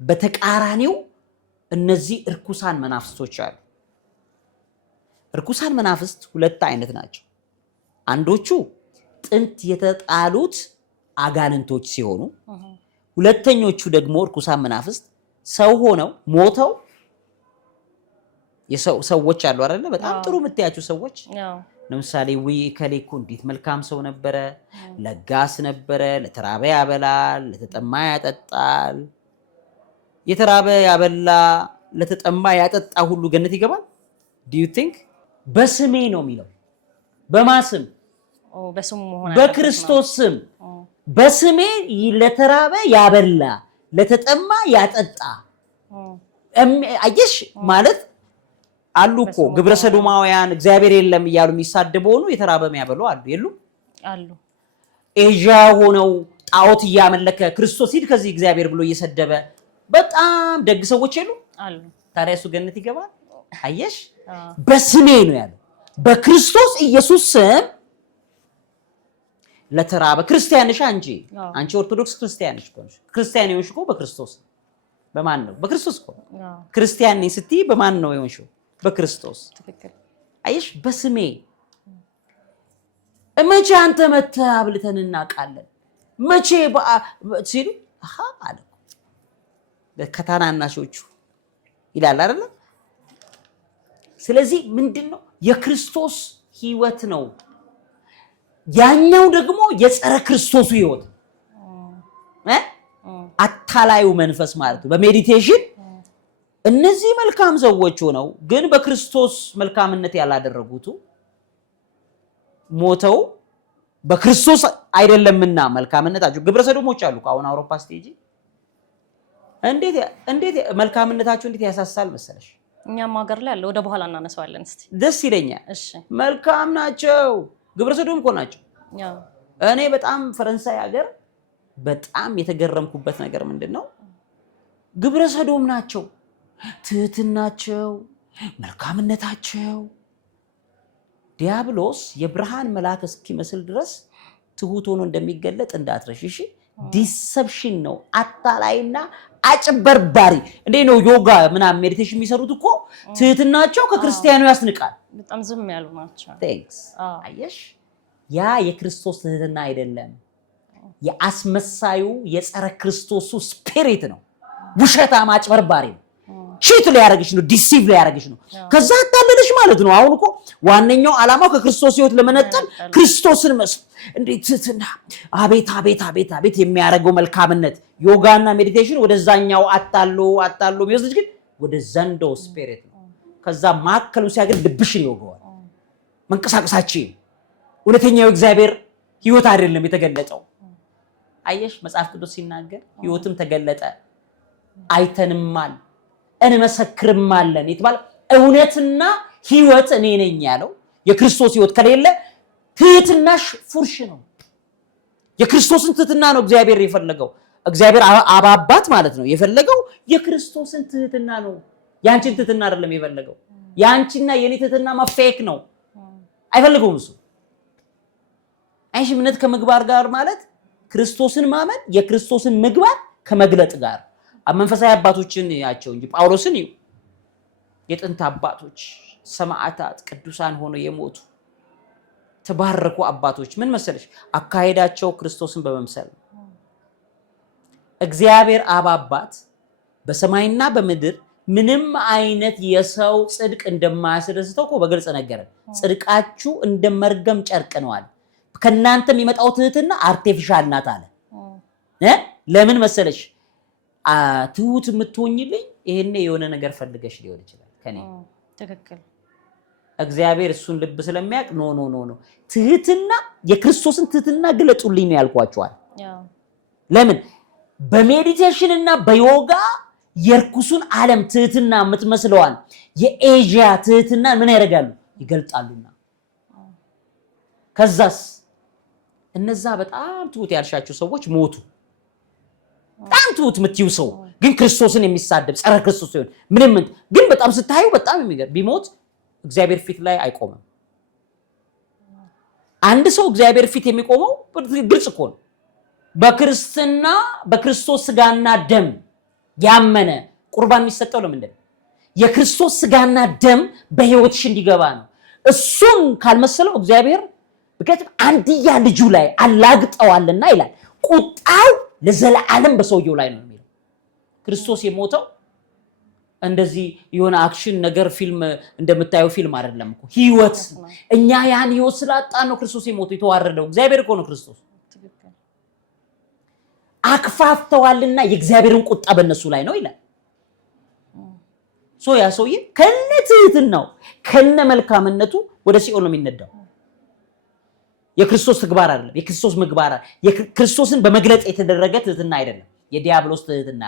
በተቃራኒው እነዚህ እርኩሳን መናፍስቶች አሉ። እርኩሳን መናፍስት ሁለት አይነት ናቸው። አንዶቹ ጥንት የተጣሉት አጋንንቶች ሲሆኑ፣ ሁለተኞቹ ደግሞ እርኩሳን መናፍስት ሰው ሆነው ሞተው ሰዎች አሉ አይደለ? በጣም ጥሩ የምትያቸው ሰዎች ለምሳሌ ከሌኮ እንዴት መልካም ሰው ነበረ፣ ለጋስ ነበረ፣ ለተራበ ያበላል፣ ለተጠማ ያጠጣል። የተራበ ያበላ ለተጠማ ያጠጣ ሁሉ ገነት ይገባል? do you think? በስሜ ነው የሚለው። በማስም በክርስቶስ ስም በስሜ ለተራበ ያበላ ለተጠማ ያጠጣ። አየሽ ማለት አሉ እኮ ግብረ ሰዶማውያን እግዚአብሔር የለም እያሉ የሚሳደቡ ሆኑ የተራበ የሚያበሉ አሉ። የሉም? አሉ። ኤዥያ ሆነው ጣዖት እያመለከ ክርስቶስ ሂድ ከዚህ እግዚአብሔር ብሎ እየሰደበ በጣም ደግ ሰዎች የሉ? አሉ። ታዲያ እሱ ገነት ይገባል? አየሽ በስሜ ነው ያለው። በክርስቶስ ኢየሱስ ስም ለተራበ ክርስቲያን ነሽ አንቺ ኦርቶዶክስ ክርስቲያን ነሽ። ክርስቲያን ነሽ እኮ በክርስቶስ በማን ነው? በክርስቶስ እኮ ክርስቲያን ነኝ ስትይ በማን ነው የሆንሽው? በክርስቶስ። አየሽ በስሜ መቼ አንተ መተህ አብልተን እናውቃለን መቼ ሲሉ አለ ከታናናሾቹ ይላል አይደል? ስለዚህ ምንድነው የክርስቶስ ህይወት ነው ያኛው ደግሞ የጸረ ክርስቶሱ ህይወት አታላዩ መንፈስ ማለት ነው በሜዲቴሽን እነዚህ መልካም ሰዎች ሆነው ግን በክርስቶስ መልካምነት ያላደረጉት ሞተው በክርስቶስ አይደለምና መልካምነታቸው ግብረ ሰዶሞች አሉ አሁን አውሮፓ ስቴጂ እንዴት መልካምነታቸው እንዴት ያሳሳል መሰለሽ እኛም ሀገር ላይ አለ ወደ በኋላ እናነሳዋለን እስቲ ደስ ይለኛል እሺ መልካም ናቸው ግብረ ሰዶም እኮ ናቸው እኔ በጣም ፈረንሳይ ሀገር በጣም የተገረምኩበት ነገር ምንድነው ግብረ ሰዶም ናቸው ትህትናቸው መልካምነታቸው ዲያብሎስ የብርሃን መልአክ እስኪመስል ድረስ ትሁት ሆኖ እንደሚገለጥ እንዳትረሽ እሺ ዲሰፕሽን ነው አታላይና አጭበርባሪ እንዴ ነው ዮጋ ምናምን ሜዲቴሽን የሚሰሩት እኮ ትህትናቸው ከክርስቲያኑ ያስንቃል በጣም ዝም ያሉ ናቸው ቴንክስ አየሽ ያ የክርስቶስ ትህትና አይደለም የአስመሳዩ የጸረ ክርስቶሱ ስፒሪት ነው ውሸታም አጭበርባሪ ነው ቺት ሊያረግሽ ነው ዲሲቭ ሊያረግሽ ነው ከዛ አታለልሽ ማለት ነው አሁን እኮ ዋነኛው ዓላማው ከክርስቶስ ህይወት ለመነጠል ክርስቶስን መስል እንዴት ትህትና አቤት የሚያረገው መልካምነት ዮጋና ሜዲቴሽን ወደዛኛው አታሎ የሚወስድሽ ግን ወደ ዘንዶ ስፒሪት ነው ከዛ ማከሉ ሲያገል ልብሽን ይወጋዋል መንቀሳቀሳችን እውነተኛው እግዚአብሔር ህይወት አይደለም የተገለጠው አየሽ መጽሐፍ ቅዱስ ሲናገር ህይወትም ተገለጠ አይተንማል እንመሰክርማለን ይተባል እውነትና ህይወት እኔ ነኝ ያለው የክርስቶስ ህይወት ከሌለ ትህትናሽ ፉርሽ ነው የክርስቶስን ትህትና ነው እግዚአብሔር የፈለገው እግዚአብሔር አባባት ማለት ነው የፈለገው የክርስቶስን ትህትና ነው ያንቺን ትህትና አይደለም የፈለገው ያንቺና የኔ ትህትና መፌክ ነው አይፈልገውም እሱ አይሽ እምነት ከምግባር ጋር ማለት ክርስቶስን ማመን የክርስቶስን ምግባር ከመግለጥ ጋር መንፈሳዊ አባቶችን ያቸው እንጂ ጳውሎስን የጥንት አባቶች ሰማዕታት ቅዱሳን ሆነው የሞቱ ተባረኩ አባቶች ምን መሰለሽ አካሄዳቸው ክርስቶስን በመምሰል እግዚአብሔር አባባት በሰማይና በምድር ምንም አይነት የሰው ጽድቅ እንደማያስደስተው እኮ በግልጽ ነገረን ጽድቃችሁ እንደመርገም ጨርቅ ነዋል ከናንተ የሚመጣው ትህትና አርቲፊሻል ናት አለ ለምን መሰለሽ ትሁት የምትሆኝልኝ ይሄኔ የሆነ ነገር ፈልገሽ ሊሆን ይችላል ከኔ ትክክል እግዚአብሔር እሱን ልብ ስለሚያውቅ ኖ ትህትና የክርስቶስን ትህትና ግለጡልኝ ነው ያልኳቸዋል ለምን በሜዲቴሽንና በዮጋ የርኩሱን ዓለም ትህትና የምትመስለዋል የኤዥያ ትህትና ምን ያደርጋሉ ይገልጣሉና ከዛስ እነዛ በጣም ትሁት ያልሻቸው ሰዎች ሞቱ በጣም ትሁት የምትይው ሰው ግን ክርስቶስን የሚሳደብ ጸረ ክርስቶስ ይሆን ምንም ግን በጣም ስታዩ በጣም የሚገርም ቢሞት እግዚአብሔር ፊት ላይ አይቆምም አንድ ሰው እግዚአብሔር ፊት የሚቆመው ግልጽ እኮ ነው በክርስትና በክርስቶስ ስጋና ደም ያመነ ቁርባን የሚሰጠው ለምንድን ነው የክርስቶስ ስጋና ደም በህይወትሽ እንዲገባ ነው እሱን ካልመሰለው እግዚአብሔር በከተም አንድያ ልጁ ላይ አላግጠዋልና ይላል ቁጣው ለዘላለም በሰውየው ላይ ነው የሚለው ክርስቶስ የሞተው እንደዚህ የሆነ አክሽን ነገር ፊልም እንደምታየው ፊልም አይደለም እኮ ህይወት እኛ ያን ህይወት ስላጣን ነው ክርስቶስ የሞተው የተዋረደው እግዚአብሔር እኮ ነው ክርስቶስ አክፋፍተዋልና የእግዚአብሔርን ቁጣ በእነሱ ላይ ነው ይላል ያ ሰውዬ ከነትህትናው ከነ መልካምነቱ ወደ ሲኦል ነው የሚነዳው የክርስቶስ ተግባር አይደለም የክርስቶስ ምግባር የክርስቶስን በመግለጽ የተደረገ ትህትና አይደለም የዲያብሎስ ትህትና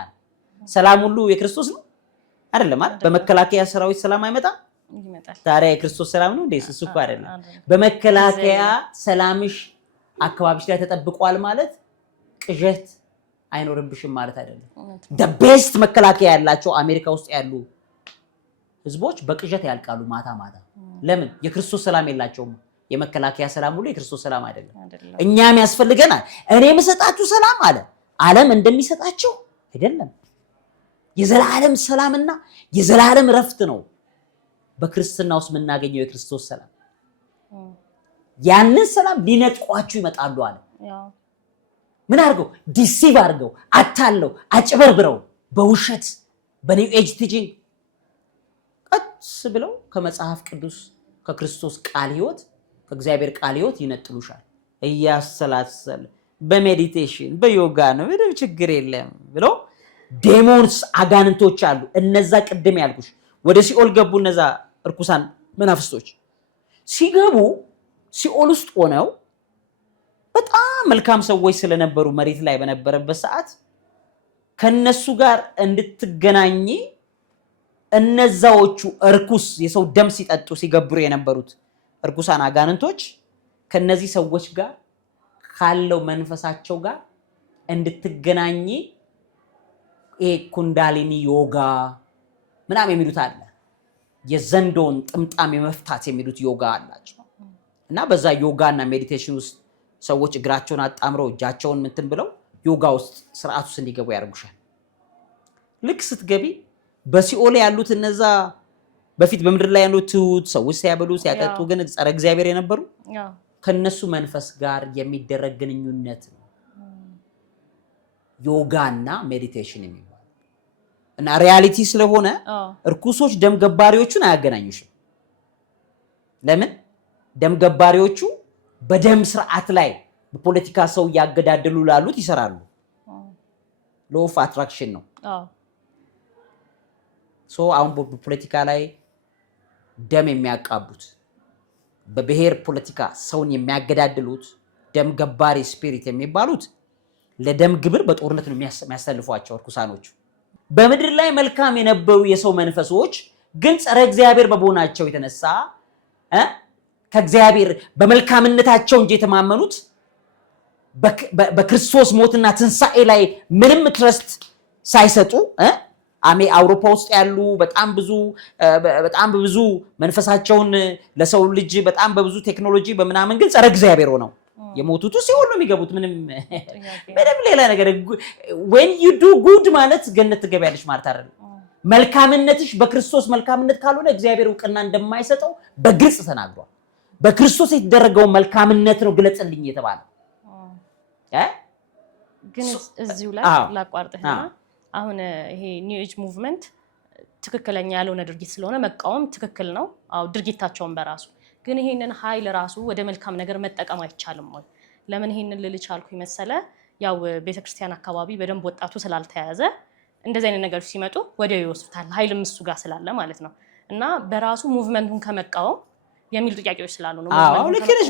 ሰላም ሁሉ የክርስቶስ ነው አይደለም አይደል በመከላከያ ሰራዊት ሰላም አይመጣም ይመጣል ታዲያ የክርስቶስ ሰላም ነው እንዴ እሱ እኮ አይደለም በመከላከያ ሰላምሽ አካባቢሽ ላይ ተጠብቋል ማለት ቅዠት አይኖርብሽም ማለት አይደለም the best መከላከያ ያላቸው አሜሪካ ውስጥ ያሉ ህዝቦች በቅዠት ያልቃሉ ማታ ለምን የክርስቶስ ሰላም የላቸውም የመከላከያ ሰላም ሁሉ የክርስቶስ ሰላም አይደለም እኛም ያስፈልገናል እኔ የምሰጣችሁ ሰላም አለ ዓለም እንደሚሰጣቸው አይደለም የዘላለም ሰላምና የዘላለም ረፍት ነው በክርስትና ውስጥ የምናገኘው የክርስቶስ ሰላም ያንን ሰላም ሊነጥቋችሁ ይመጣሉ አለ። ምን አድርገው? ዲሲቭ አድርገው፣ አታለው፣ አጭበርብረው በውሸት በኒው ኤጅ ቲቺንግ ቀስ ብለው ከመጽሐፍ ቅዱስ ከክርስቶስ ቃል ሕይወት ከእግዚአብሔር ቃል ሕይወት ይነጥሉሻል። እያሰላሰለ በሜዲቴሽን በዮጋ ነው ምንም ችግር የለም ብሎ ዴሞንስ አጋንንቶች አሉ። እነዛ ቅድም ያልኩሽ ወደ ሲኦል ገቡ። እነዛ እርኩሳን መናፍስቶች ሲገቡ ሲኦል ውስጥ ሆነው በጣም መልካም ሰዎች ስለነበሩ መሬት ላይ በነበረበት ሰዓት ከነሱ ጋር እንድትገናኝ እነዛዎቹ እርኩስ የሰው ደም ሲጠጡ ሲገብሩ የነበሩት እርኩሳን አጋንንቶች ከነዚህ ሰዎች ጋር ካለው መንፈሳቸው ጋር እንድትገናኝ ኩንዳሊኒ ዮጋ ምናምን የሚሉት አለ። የዘንዶን ጥምጣም የመፍታት የሚሉት ዮጋ አላቸው። እና በዛ ዮጋና ሜዲቴሽን ውስጥ ሰዎች እግራቸውን አጣምረው እጃቸውን ምንትን ብለው ዮጋ ውስጥ ስርዓት ውስጥ እንዲገቡ ያደርጉሻል። ልክ ስትገቢ በሲኦል ያሉት እነዛ በፊት በምድር ላይ ያሉት ትሁት ሰዎች ሲያበሉ ሲያጠጡ ግን ጸረ እግዚአብሔር የነበሩ ከነሱ መንፈስ ጋር የሚደረግ ግንኙነት ነው ዮጋና ሜዲቴሽን የሚባለው። እና ሪያሊቲ ስለሆነ እርኩሶች ደም ገባሪዎቹን አያገናኙሽም። ለምን? ደም ገባሪዎቹ በደም ስርዓት ላይ በፖለቲካ ሰው ያገዳደሉ ላሉት ይሰራሉ። ሎ ኦፍ አትራክሽን ነው። አሁን በፖለቲካ ላይ ደም የሚያቃቡት በብሔር ፖለቲካ ሰውን የሚያገዳድሉት ደም ገባሪ ስፒሪት የሚባሉት ለደም ግብር በጦርነት ነው የሚያሳልፏቸው እርኩሳኖቹ። በምድር ላይ መልካም የነበሩ የሰው መንፈሶች ግን ጸረ እግዚአብሔር በመሆናቸው የተነሳ ከእግዚአብሔር በመልካምነታቸው እንጂ የተማመኑት በክርስቶስ ሞትና ትንሣኤ ላይ ምንም ትረስት ሳይሰጡ አውሮፓ ውስጥ ያሉ በጣም ብዙ መንፈሳቸውን ለሰው ልጅ በጣም በብዙ ቴክኖሎጂ በምናምን ግን ጸረ እግዚአብሔር ሆነው የሞቱት ሲሆን ነው የሚገቡት። ምንም ሌላ ነገር when you do good ማለት ገነት ትገቢያለሽ ማለት አይደለም። መልካምነትሽ በክርስቶስ መልካምነት ካልሆነ እግዚአብሔር እውቅና እንደማይሰጠው በግልጽ ተናግሯል። በክርስቶስ የተደረገው መልካምነት ነው ግለጽልኝ የተባለ። ግን እዚሁ ላይ ላቋርጥህና አሁን ይሄ ኒው ኤጅ ሙቭመንት ትክክለኛ ያልሆነ ድርጊት ስለሆነ መቃወም ትክክል ነው። ድርጊታቸውን በራሱ ግን ይሄንን ኃይል ራሱ ወደ መልካም ነገር መጠቀም አይቻልም ወይ? ለምን ይሄንን ልል ቻልኩኝ መሰለ? ያው ቤተክርስቲያን አካባቢ በደንብ ወጣቱ ስላልተያዘ እንደዚህ አይነት ነገሮች ሲመጡ ወዲያው ይወስዱታል፣ ኃይልም እሱ ጋር ስላለ ማለት ነው። እና በራሱ ሙቭመንቱን ከመቃወም የሚሉ ጥያቄዎች ስላሉ ነው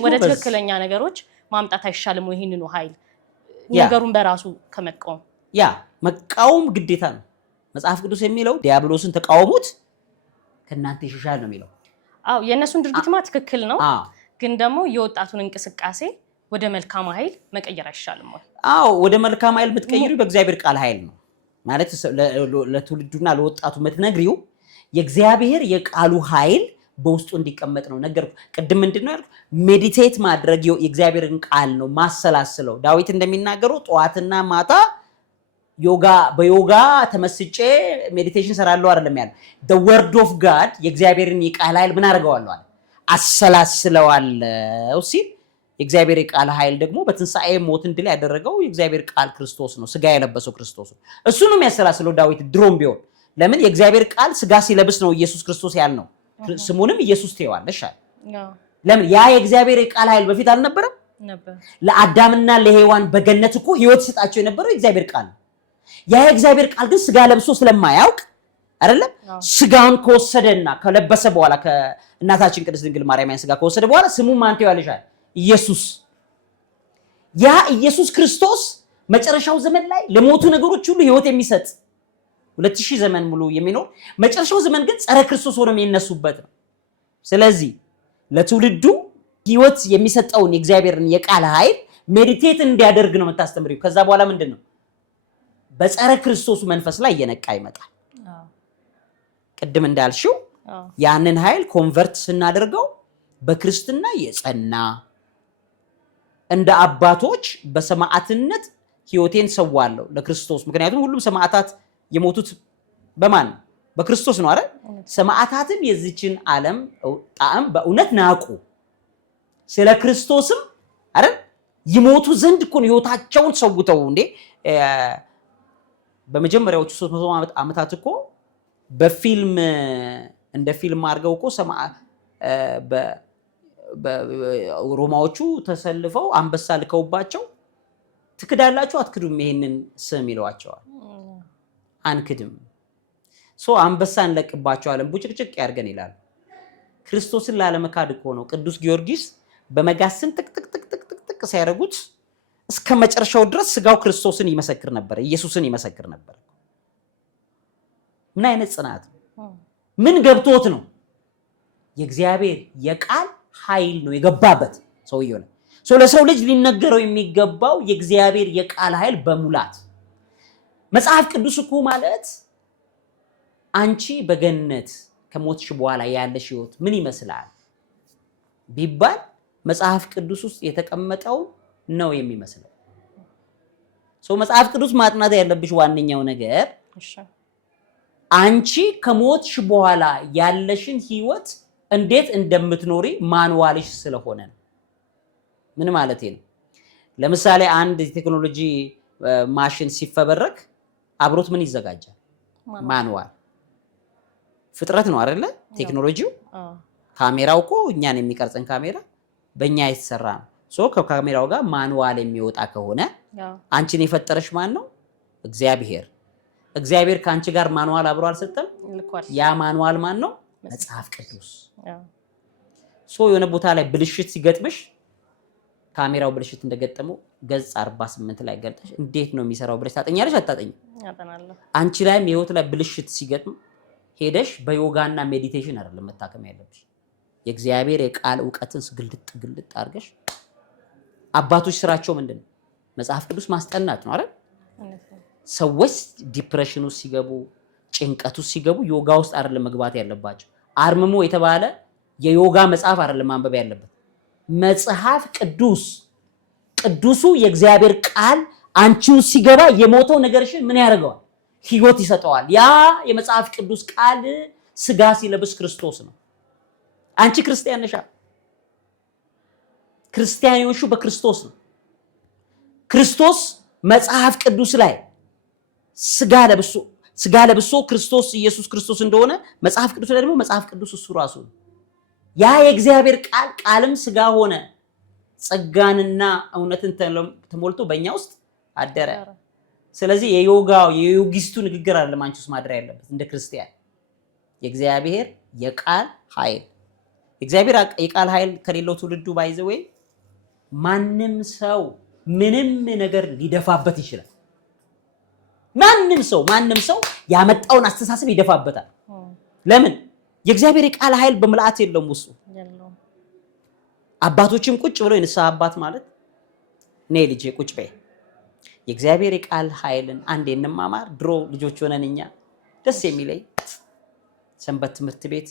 ወደ ትክክለኛ ነገሮች ማምጣት አይሻልም ወይ? ይሄንኑ ኃይል ነገሩን በራሱ ከመቃወም መቃወም ግዴታ ነው። መጽሐፍ ቅዱስ የሚለው ዲያብሎስን ተቃወሙት ከእናንተ ይሸሻል ነው የሚለው። የእነሱን ድርጊትማ ትክክል ነው፣ ግን ደግሞ የወጣቱን እንቅስቃሴ ወደ መልካም ኃይል መቀየር አይሻልም ወይ? ወደ መልካም ኃይል የምትቀይሩ በእግዚአብሔር ቃል ኃይል ነው ማለት ለትውልዱና ለወጣቱ የምትነግሪው የእግዚአብሔር የቃሉ ኃይል በውስጡ እንዲቀመጥ ነው። ነገርኩ ቅድም ምንድነው ያልኩ? ሜዲቴት ማድረግ የእግዚአብሔርን ቃል ነው ማሰላስለው። ዳዊት እንደሚናገረው ጠዋትና ማታ በዮጋ ተመስጬ ሜዲቴሽን ሰራለሁ አይደለም ያለው። the word of god የእግዚአብሔርን የቃል ኃይል ምን አደርገዋለሁ አለ? አሰላስለዋለሁ ሲል የእግዚአብሔር የቃል ኃይል ደግሞ በትንሣኤ ሞትን ድል ያደረገው የእግዚአብሔር ቃል ክርስቶስ ነው፣ ስጋ የለበሰው ክርስቶስ ነው። እሱ ነው የሚያሰላስለው ዳዊት ድሮም ቢሆን። ለምን? የእግዚአብሔር ቃል ስጋ ሲለብስ ነው ኢየሱስ ክርስቶስ ያልነው። ስሙንም ኢየሱስ ትይዋለሽ አለ። ለምን? ያ የእግዚአብሔር የቃል ኃይል በፊት አልነበረም ነበር? ለአዳምና ለሔዋን በገነት እኮ ህይወት ሲጣቸው የነበረው የእግዚአብሔር ቃል ነው። ያ የእግዚአብሔር ቃል ግን ስጋ ለብሶ ስለማያውቅ አይደለም ስጋውን ከወሰደና ከለበሰ በኋላ ከእናታችን ቅድስት ድንግል ማርያም ያን ስጋ ከወሰደ በኋላ ስሙ ማን ትይዋለሻል? ኢየሱስ። ያ ኢየሱስ ክርስቶስ መጨረሻው ዘመን ላይ ለሞቱ ነገሮች ሁሉ ህይወት የሚሰጥ 2000 ዘመን ሙሉ የሚኖር መጨረሻው ዘመን ግን ጸረ ክርስቶስ ሆኖ የሚነሱበት ነው። ስለዚህ ለትውልዱ ህይወት የሚሰጠውን የእግዚአብሔርን የቃል ኃይል ሜዲቴት እንዲያደርግ ነው የምታስተምሪው። ከዛ በኋላ ምንድነው በጸረ ክርስቶስ መንፈስ ላይ እየነቃ ይመጣል። ቅድም እንዳልሽው ያንን ኃይል ኮንቨርት ስናደርገው በክርስትና የጸና እንደ አባቶች በሰማዕትነት ህይወቴን ሰዋለሁ ለክርስቶስ። ምክንያቱም ሁሉም ሰማዕታት የሞቱት በማን? በክርስቶስ ነው አይደል? ሰማዕታትም የዚችን ዓለም ጣዕም በእውነት ናቁ፣ ስለ ክርስቶስም አይደል ይሞቱ ዘንድ እኮ ህይወታቸውን ሰውተው እንዴ በመጀመሪያዎቹ 300 ዓመታት እኮ በፊልም እንደ ፊልም አድርገው እኮ በሮማዎቹ ተሰልፈው አንበሳ ልከውባቸው ትክዳላችሁ አትክዱም ይሄንን ስም ይለዋቸዋል። አንክድም አንበሳ እንለቅባቸዋለን ቡጭቅጭቅ ያርገን ይላል። ክርስቶስን ላለመካድ እኮ ነው ቅዱስ ጊዮርጊስ በመጋስን ጥቅጥቅጥቅጥቅ ሲያደርጉት እስከ መጨረሻው ድረስ ስጋው ክርስቶስን ይመሰክር ነበር፣ ኢየሱስን ይመሰክር ነበር። ምን አይነት ጽናት ነው! ምን ገብቶት ነው! የእግዚአብሔር የቃል ኃይል ነው የገባበት ሰውየው ነው። ለሰው ልጅ ሊነገረው የሚገባው የእግዚአብሔር የቃል ኃይል በሙላት መጽሐፍ ቅዱስ እኮ ማለት አንቺ በገነት ከሞትሽ በኋላ ያለሽ ህይወት ምን ይመስላል ቢባል መጽሐፍ ቅዱስ ውስጥ የተቀመጠው ነው የሚመስለው። መጽሐፍ ቅዱስ ማጥናት ያለብሽ ዋነኛው ነገር አንቺ ከሞትሽ በኋላ ያለሽን ህይወት እንዴት እንደምትኖሪ ማንዋልሽ ስለሆነ ነው። ምን ማለት ነው? ለምሳሌ አንድ ቴክኖሎጂ ማሽን ሲፈበረክ አብሮት ምን ይዘጋጃል? ማንዋል። ፍጥረት ነው አይደለ? ቴክኖሎጂው ካሜራው እኮ እኛን የሚቀርጸን ካሜራ በእኛ የተሰራ ነው። ከካሜራው ጋር ማንዋል የሚወጣ ከሆነ አንቺን የፈጠረሽ ማን ነው? እግዚአብሔር። እግዚአብሔር ከአንቺ ጋር ማንዋል አብሮ አልሰጠም? ያ ማንዋል ማን ነው? መጽሐፍ ቅዱስ። የሆነ ቦታ ላይ ብልሽት ሲገጥምሽ ካሜራው ብልሽት እንደገጠመው ገጽ 48 ላይ ገልጠሽ እንዴት ነው የሚሰራው ብለሽ ታጠኛለሽ? አታጠኝም? አንቺ ላይም የህይወት ላይ ብልሽት ሲገጥም ሄደሽ በዮጋና ሜዲቴሽን አይደለም መታከም ያለብሽ። የእግዚአብሔር የቃል ዕውቀትን ግልጥ አድርገሽ አባቶች ስራቸው ምንድነው? መጽሐፍ ቅዱስ ማስጠናት ነው አይደል? ሰዎች ዲፕሬሽን ውስጥ ሲገቡ፣ ጭንቀት ውስጥ ሲገቡ ዮጋ ውስጥ አይደለም መግባት ያለባቸው። አርምሞ የተባለ የዮጋ መጽሐፍ አይደለም ማንበብ ያለበት። መጽሐፍ ቅዱሱ የእግዚአብሔር ቃል አንቺው ሲገባ የሞተው ነገርሽን ምን ያደርገዋል? ህይወት ይሰጠዋል። ያ የመጽሐፍ ቅዱስ ቃል ስጋ ሲለብስ ክርስቶስ ነው። አንቺ ክርስቲያን ነሽ። ክርስቲያኖቹ በክርስቶስ ነው። ክርስቶስ መጽሐፍ ቅዱስ ላይ ስጋ ለብሶ ክርስቶስ ኢየሱስ ክርስቶስ እንደሆነ መጽሐፍ ቅዱስ ላይ ደግሞ መጽሐፍ ቅዱስ እሱ ራሱ ነው። ያ የእግዚአብሔር ቃልም ስጋ ሆነ፣ ጸጋንና እውነትን ተሞልቶ በእኛ ውስጥ አደረ። ስለዚህ የዮጊስቱ ንግግር አይደለም አንቺ ውስጥ ማደር ያለበት። እንደ ክርስቲያን የእግዚአብሔር የቃል ኃይል የእግዚአብሔር የቃል ኃይል ከሌለው ትውልዱ ባይዘው ማንም ሰው ምንም ነገር ሊደፋበት ይችላል። ማንም ሰው ያመጣውን አስተሳሰብ ይደፋበታል። ለምን? የእግዚአብሔር የቃል ኃይል በመላእክት የለም ውስጡ። አባቶችም ቁጭ ብለው የንስሐ አባት ማለት ነይ ልጄ ቁጭ በይ የእግዚአብሔር የቃል ኃይልን አንዴ እንማማር። ድሮ ልጆች ሆነን እኛ ደስ የሚለኝ ሰንበት ትምህርት ቤት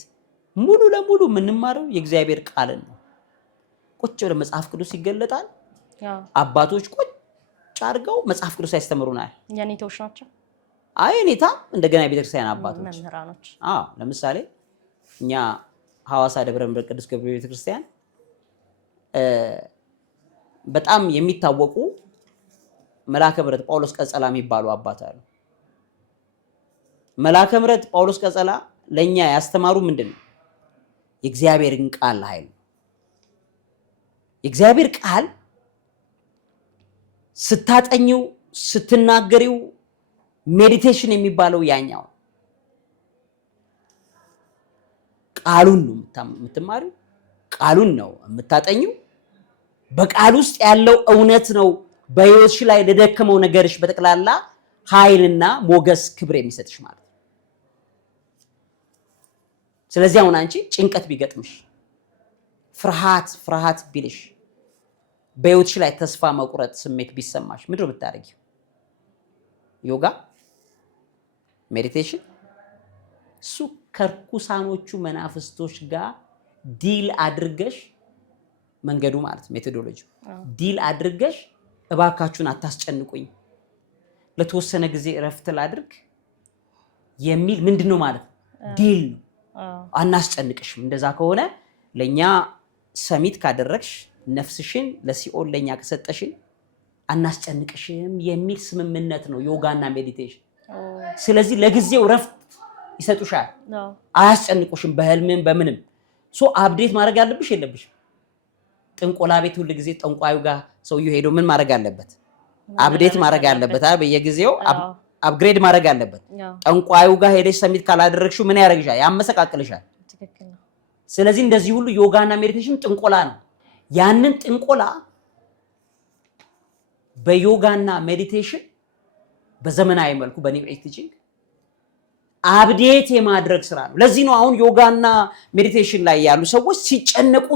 ሙሉ ለሙሉ የምንማረው የእግዚአብሔር ቃልን ነው። ቁጭ ብለው መጽሐፍ ቅዱስ ይገለጣል። አባቶች ቁጭ አድርገው መጽሐፍ ቅዱስ ያስተምሩናል። የኔታዎች ናቸው። የኔታ እንደገና የቤተክርስቲያን አባቶች መምህራኖች። ለምሳሌ እኛ ሐዋሳ ደብረ ምሕረት ቅዱስ ገብርኤል ቤተክርስቲያን በጣም የሚታወቁ መልአከ ምሕረት ጳውሎስ ቀጸላ የሚባሉ አባት አሉ። መልአከ ምሕረት ጳውሎስ ቀጸላ ለኛ ያስተማሩ ምንድነው? የእግዚአብሔርን ቃል ኃይል። የእግዚአብሔር ቃል ስታጠኚው ስትናገሪው ሜዲቴሽን የሚባለው ያኛው ቃሉን ነው የምትማሪው፣ ቃሉን ነው የምታጠኚው። በቃል ውስጥ ያለው እውነት ነው በህይወትሽ ላይ ለደከመው ነገርሽ በተቀላላ ኃይልና ሞገስ ክብር የሚሰጥሽ ማለት ነው። ስለዚህ አሁን አንቺ ጭንቀት ቢገጥምሽ፣ ፍርሃት ቢልሽ፣ በህይወትሽ ላይ ተስፋ መቁረጥ ስሜት ቢሰማሽ ምንድን ነው የምታደርጊው? ዮጋ፣ ሜዲቴሽን። እሱ ከርኩሳኖቹ መናፍስቶች ጋር ዲል አድርገሽ መንገዱ ማለት ሜቶዶሎጂ ዲል አድርገሽ እባካችሁን አታስጨንቁኝ ለተወሰነ ጊዜ እረፍት ላድርግ የሚል ምንድነው ማለት ዲል ነው። አናስጨንቅሽም። እንደዛ ከሆነ ለኛ ሰሚት ካደረግሽ ነፍስሽን ለሲኦል ለኛ ከሰጠሽን አናስጨንቅሽም የሚል ስምምነት ነው ዮጋና ሜዲቴሽን። ስለዚህ ለጊዜው ረፍት ይሰጡሻል፣ አያስጨንቁሽም በህልምም በምንም። ሶ አፕዴት ማድረግ ያለብሽ የለብሽም። ጥንቆላ ቤት ሁሉ ጊዜ ጠንቋዩ ጋር ሰውዬው ሄዶ ምን ማድረግ አለበት? አፕዴት ማድረግ አለበት። በየጊዜው አፕግሬድ ማድረግ አለበት። ጠንቋዩ ጋር ሄደሽ ሰሚት ካላደረግሽው ምን ያደርግሻል? ያመሰቃቅልሻል። ስለዚህ እንደዚህ ሁሉ ዮጋና ሜዲቴሽን ጥንቆላ ነው። ያንን ጥንቆላ በዮጋና ሜዲቴሽን በዘመናዊ መልኩ በኒው ኤጅ ቲቺንግ አፕዴት የማድረግ ስራ ነው። ለዚህ ነው አሁን ዮጋና ሜዲቴሽን ላይ ያሉ ሰዎች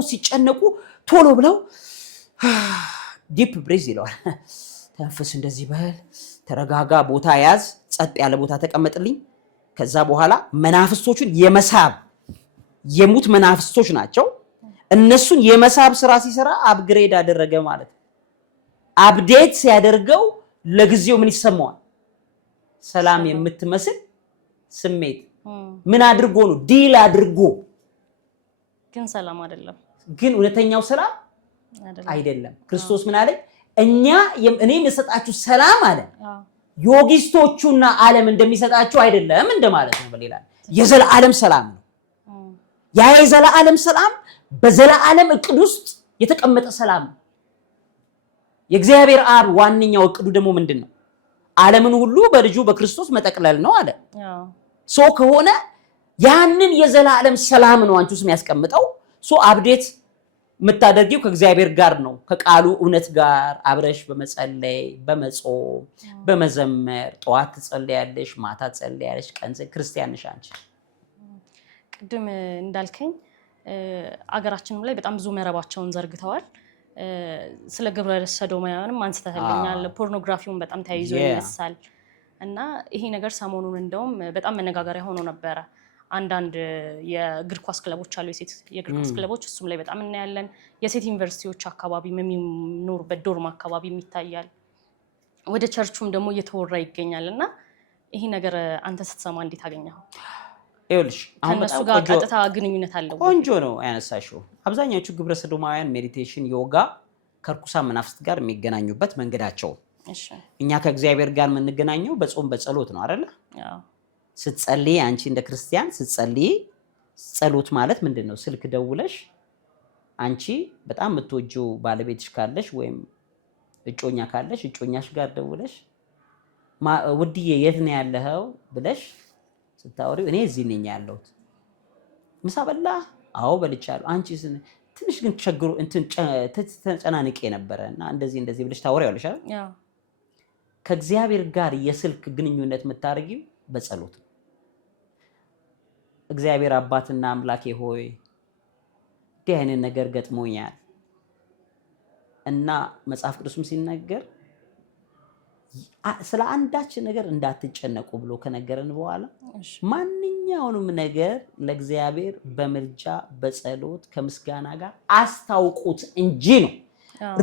ሲጨነቁ ቶሎ ብለው ዲፕ ብሬዝ ይለዋል። ተንፈስ፣ እንደዚህ በል፣ ተረጋጋ፣ ቦታ ያዝ፣ ጸጥ ያለ ቦታ ተቀመጥልኝ። ከዛ በኋላ መናፍስቶቹን የመሳብ የሙት መናፍስቶች ናቸው። እነሱን የመሳብ ስራ ሲሰራ አፕግሬድ አደረገ ማለት ነው። አፕዴት ሲያደርገው ለጊዜው ምን ይሰማዋል? ሰላም የምትመስል ስሜት። ምን አድርጎ ነው? ዲል አድርጎ። ግን ሰላም አይደለም። ግን እውነተኛው ሰላም አይደለም። ክርስቶስ ምን አለ? እኔ የምሰጣችሁ ሰላም አለ ዮጊስቶቹና ዓለም እንደሚሰጣችሁ አይደለም እንደማለት ነው። በሌላ የዘላለም ሰላም ነው። ያ የዘላለም ሰላም በዘላለም እቅድ ውስጥ የተቀመጠ ሰላም ነው። የእግዚአብሔር አብ ዋነኛው እቅዱ ደግሞ ምንድነው? ዓለምን ሁሉ በልጁ በክርስቶስ መጠቅለል ነው አለ። ሶ ከሆነ ያንን የዘላለም ሰላም ነው አንቺ ውስጥ የሚያስቀምጠው። ሶ አፕዴት የምታደርጊው ከእግዚአብሔር ጋር ነው፣ ከቃሉ እውነት ጋር አብረሽ በመጸለይ በመጾም በመዘመር። ጠዋት ትጸልያለሽ፣ ማታ ትጸልያለሽ፣ ቀን ክርስቲያን ነሽ አንቺ። ቅድም እንዳልከኝ አገራችንም ላይ በጣም ብዙ መረባቸውን ዘርግተዋል። ስለ ግብረ ሰዶማውያንም አንስተህልኛል። ፖርኖግራፊውን በጣም ተያይዞ ይነሳል እና ይሄ ነገር ሰሞኑን እንደውም በጣም መነጋገሪያ ሆኖ ነበረ። አንዳንድ የእግር ኳስ ክለቦች አሉ፣ የሴት የእግር ኳስ ክለቦች፣ እሱም ላይ በጣም እናያለን። የሴት ዩኒቨርሲቲዎች አካባቢ የሚኖሩበት ዶርም አካባቢ ይታያል። ወደ ቸርቹም ደግሞ እየተወራ ይገኛል። እና ይሄ ነገር አንተ ስትሰማ እንዴት አገኘኸው? ይኸውልሽ አሁን ከነሱ ጋር ቀጥታ ግንኙነት አለው? ቆንጆ ነው ያነሳሽው። አብዛኛዎቹ ግብረ ሰዶማውያን ሜዲቴሽን፣ ዮጋ ከርኩሳን መናፍስት ጋር የሚገናኙበት መንገዳቸው። እኛ ከእግዚአብሔር ጋር የምንገናኘው በጾም በጸሎት ነው አይደለ? ስትጸልይ አንቺ እንደ ክርስቲያን ስትጸልይ፣ ጸሎት ማለት ምንድነው? ስልክ ደውለሽ አንቺ በጣም የምትወጂው ባለቤትሽ ካለሽ ወይም እጮኛ ካለሽ እጮኛሽ ጋር ደውለሽ ውድዬ የት ነው ያለኸው ብለሽ ስታወሪው እኔ እዚህ ነኝ ያለሁት፣ ምሳ በላህ? አዎ በልቻለሁ። አንቺ ትንሽ ግን ቸግሮ ተጨናንቄ ነበረ እና እንደዚህ ብለሽ ታወሪያለሽ አይደል? ከእግዚአብሔር ጋር የስልክ ግንኙነት የምታደርጊው በጸሎት ነው። እግዚአብሔር አባትና አምላኬ ሆይ እንዲህ አይነት ነገር ገጥሞኛል እና መጽሐፍ ቅዱስም ሲናገር ስለ አንዳች ነገር እንዳትጨነቁ ብሎ ከነገረን በኋላ ማንኛውንም ነገር ለእግዚአብሔር በምልጃ በጸሎት ከምስጋና ጋር አስታውቁት እንጂ ነው።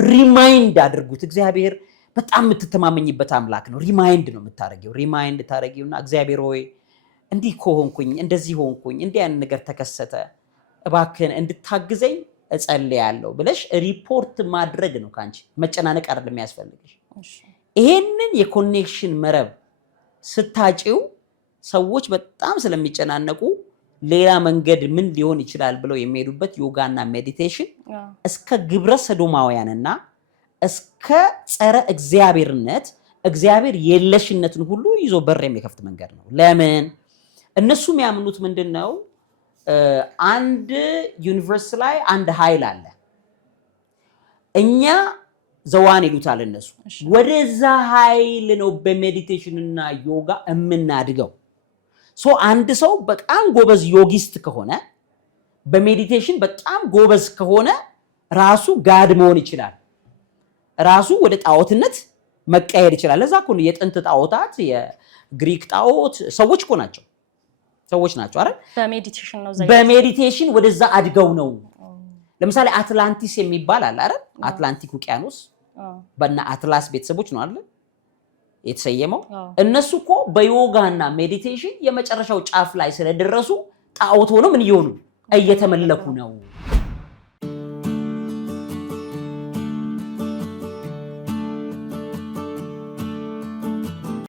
ሪማይንድ አድርጉት። እግዚአብሔር በጣም የምትተማመኝበት አምላክ ነው። ሪማይንድ ነው የምታደርጊው። ሪማይንድ ታደርጊውና እግዚአብሔር ሆይ እንዲህ ከሆንኩኝ እንደዚህ ሆንኩኝ፣ እንዲህ አይነት ነገር ተከሰተ፣ እባክህን እንድታግዘኝ እጸልያለሁ ብለሽ ሪፖርት ማድረግ ነው። ካንቺ መጨናነቅ አይደለም የሚያስፈልግሽ። ይሄንን የኮኔክሽን መረብ ስታጪው ሰዎች በጣም ስለሚጨናነቁ ሌላ መንገድ ምን ሊሆን ይችላል ብለው የሚሄዱበት ዮጋና ሜዲቴሽን እስከ ግብረ ሰዶማውያንና እስከ ጸረ እግዚአብሔርነት እግዚአብሔር የለሽነትን ሁሉ ይዞ በር የሚከፍት መንገድ ነው። ለምን? እነሱ የሚያምኑት ምንድነው? አንድ ዩኒቨርስ ላይ አንድ ኃይል አለ። እኛ ዘዋን ይሉታል እነሱ። ወደዛ ኃይል ነው በሜዲቴሽንና ዮጋ የምናድገው። አንድ ሰው በጣም ጎበዝ ዮጊስት ከሆነ በሜዲቴሽን በጣም ጎበዝ ከሆነ ራሱ ጋድ መሆን ይችላል። ራሱ ወደ ጣዖትነት መቀየር ይችላል። ለዛ እኮ ነው የጥንት ጣዖታት የግሪክ ጣዖት ሰዎች እኮ ናቸው። ሰዎች ናቸው አይደል? በሜዲቴሽን ወደዛ አድገው ነው። ለምሳሌ አትላንቲስ የሚባል አለ አይደል? አትላንቲክ ውቅያኖስ በእነ አትላስ ቤተሰቦች ነው አይደል የተሰየመው እነሱ እኮ በዮጋና ሜዲቴሽን የመጨረሻው ጫፍ ላይ ስለደረሱ ጣዖት ሆኖ ምን ይሆኑ እየተመለኩ ነው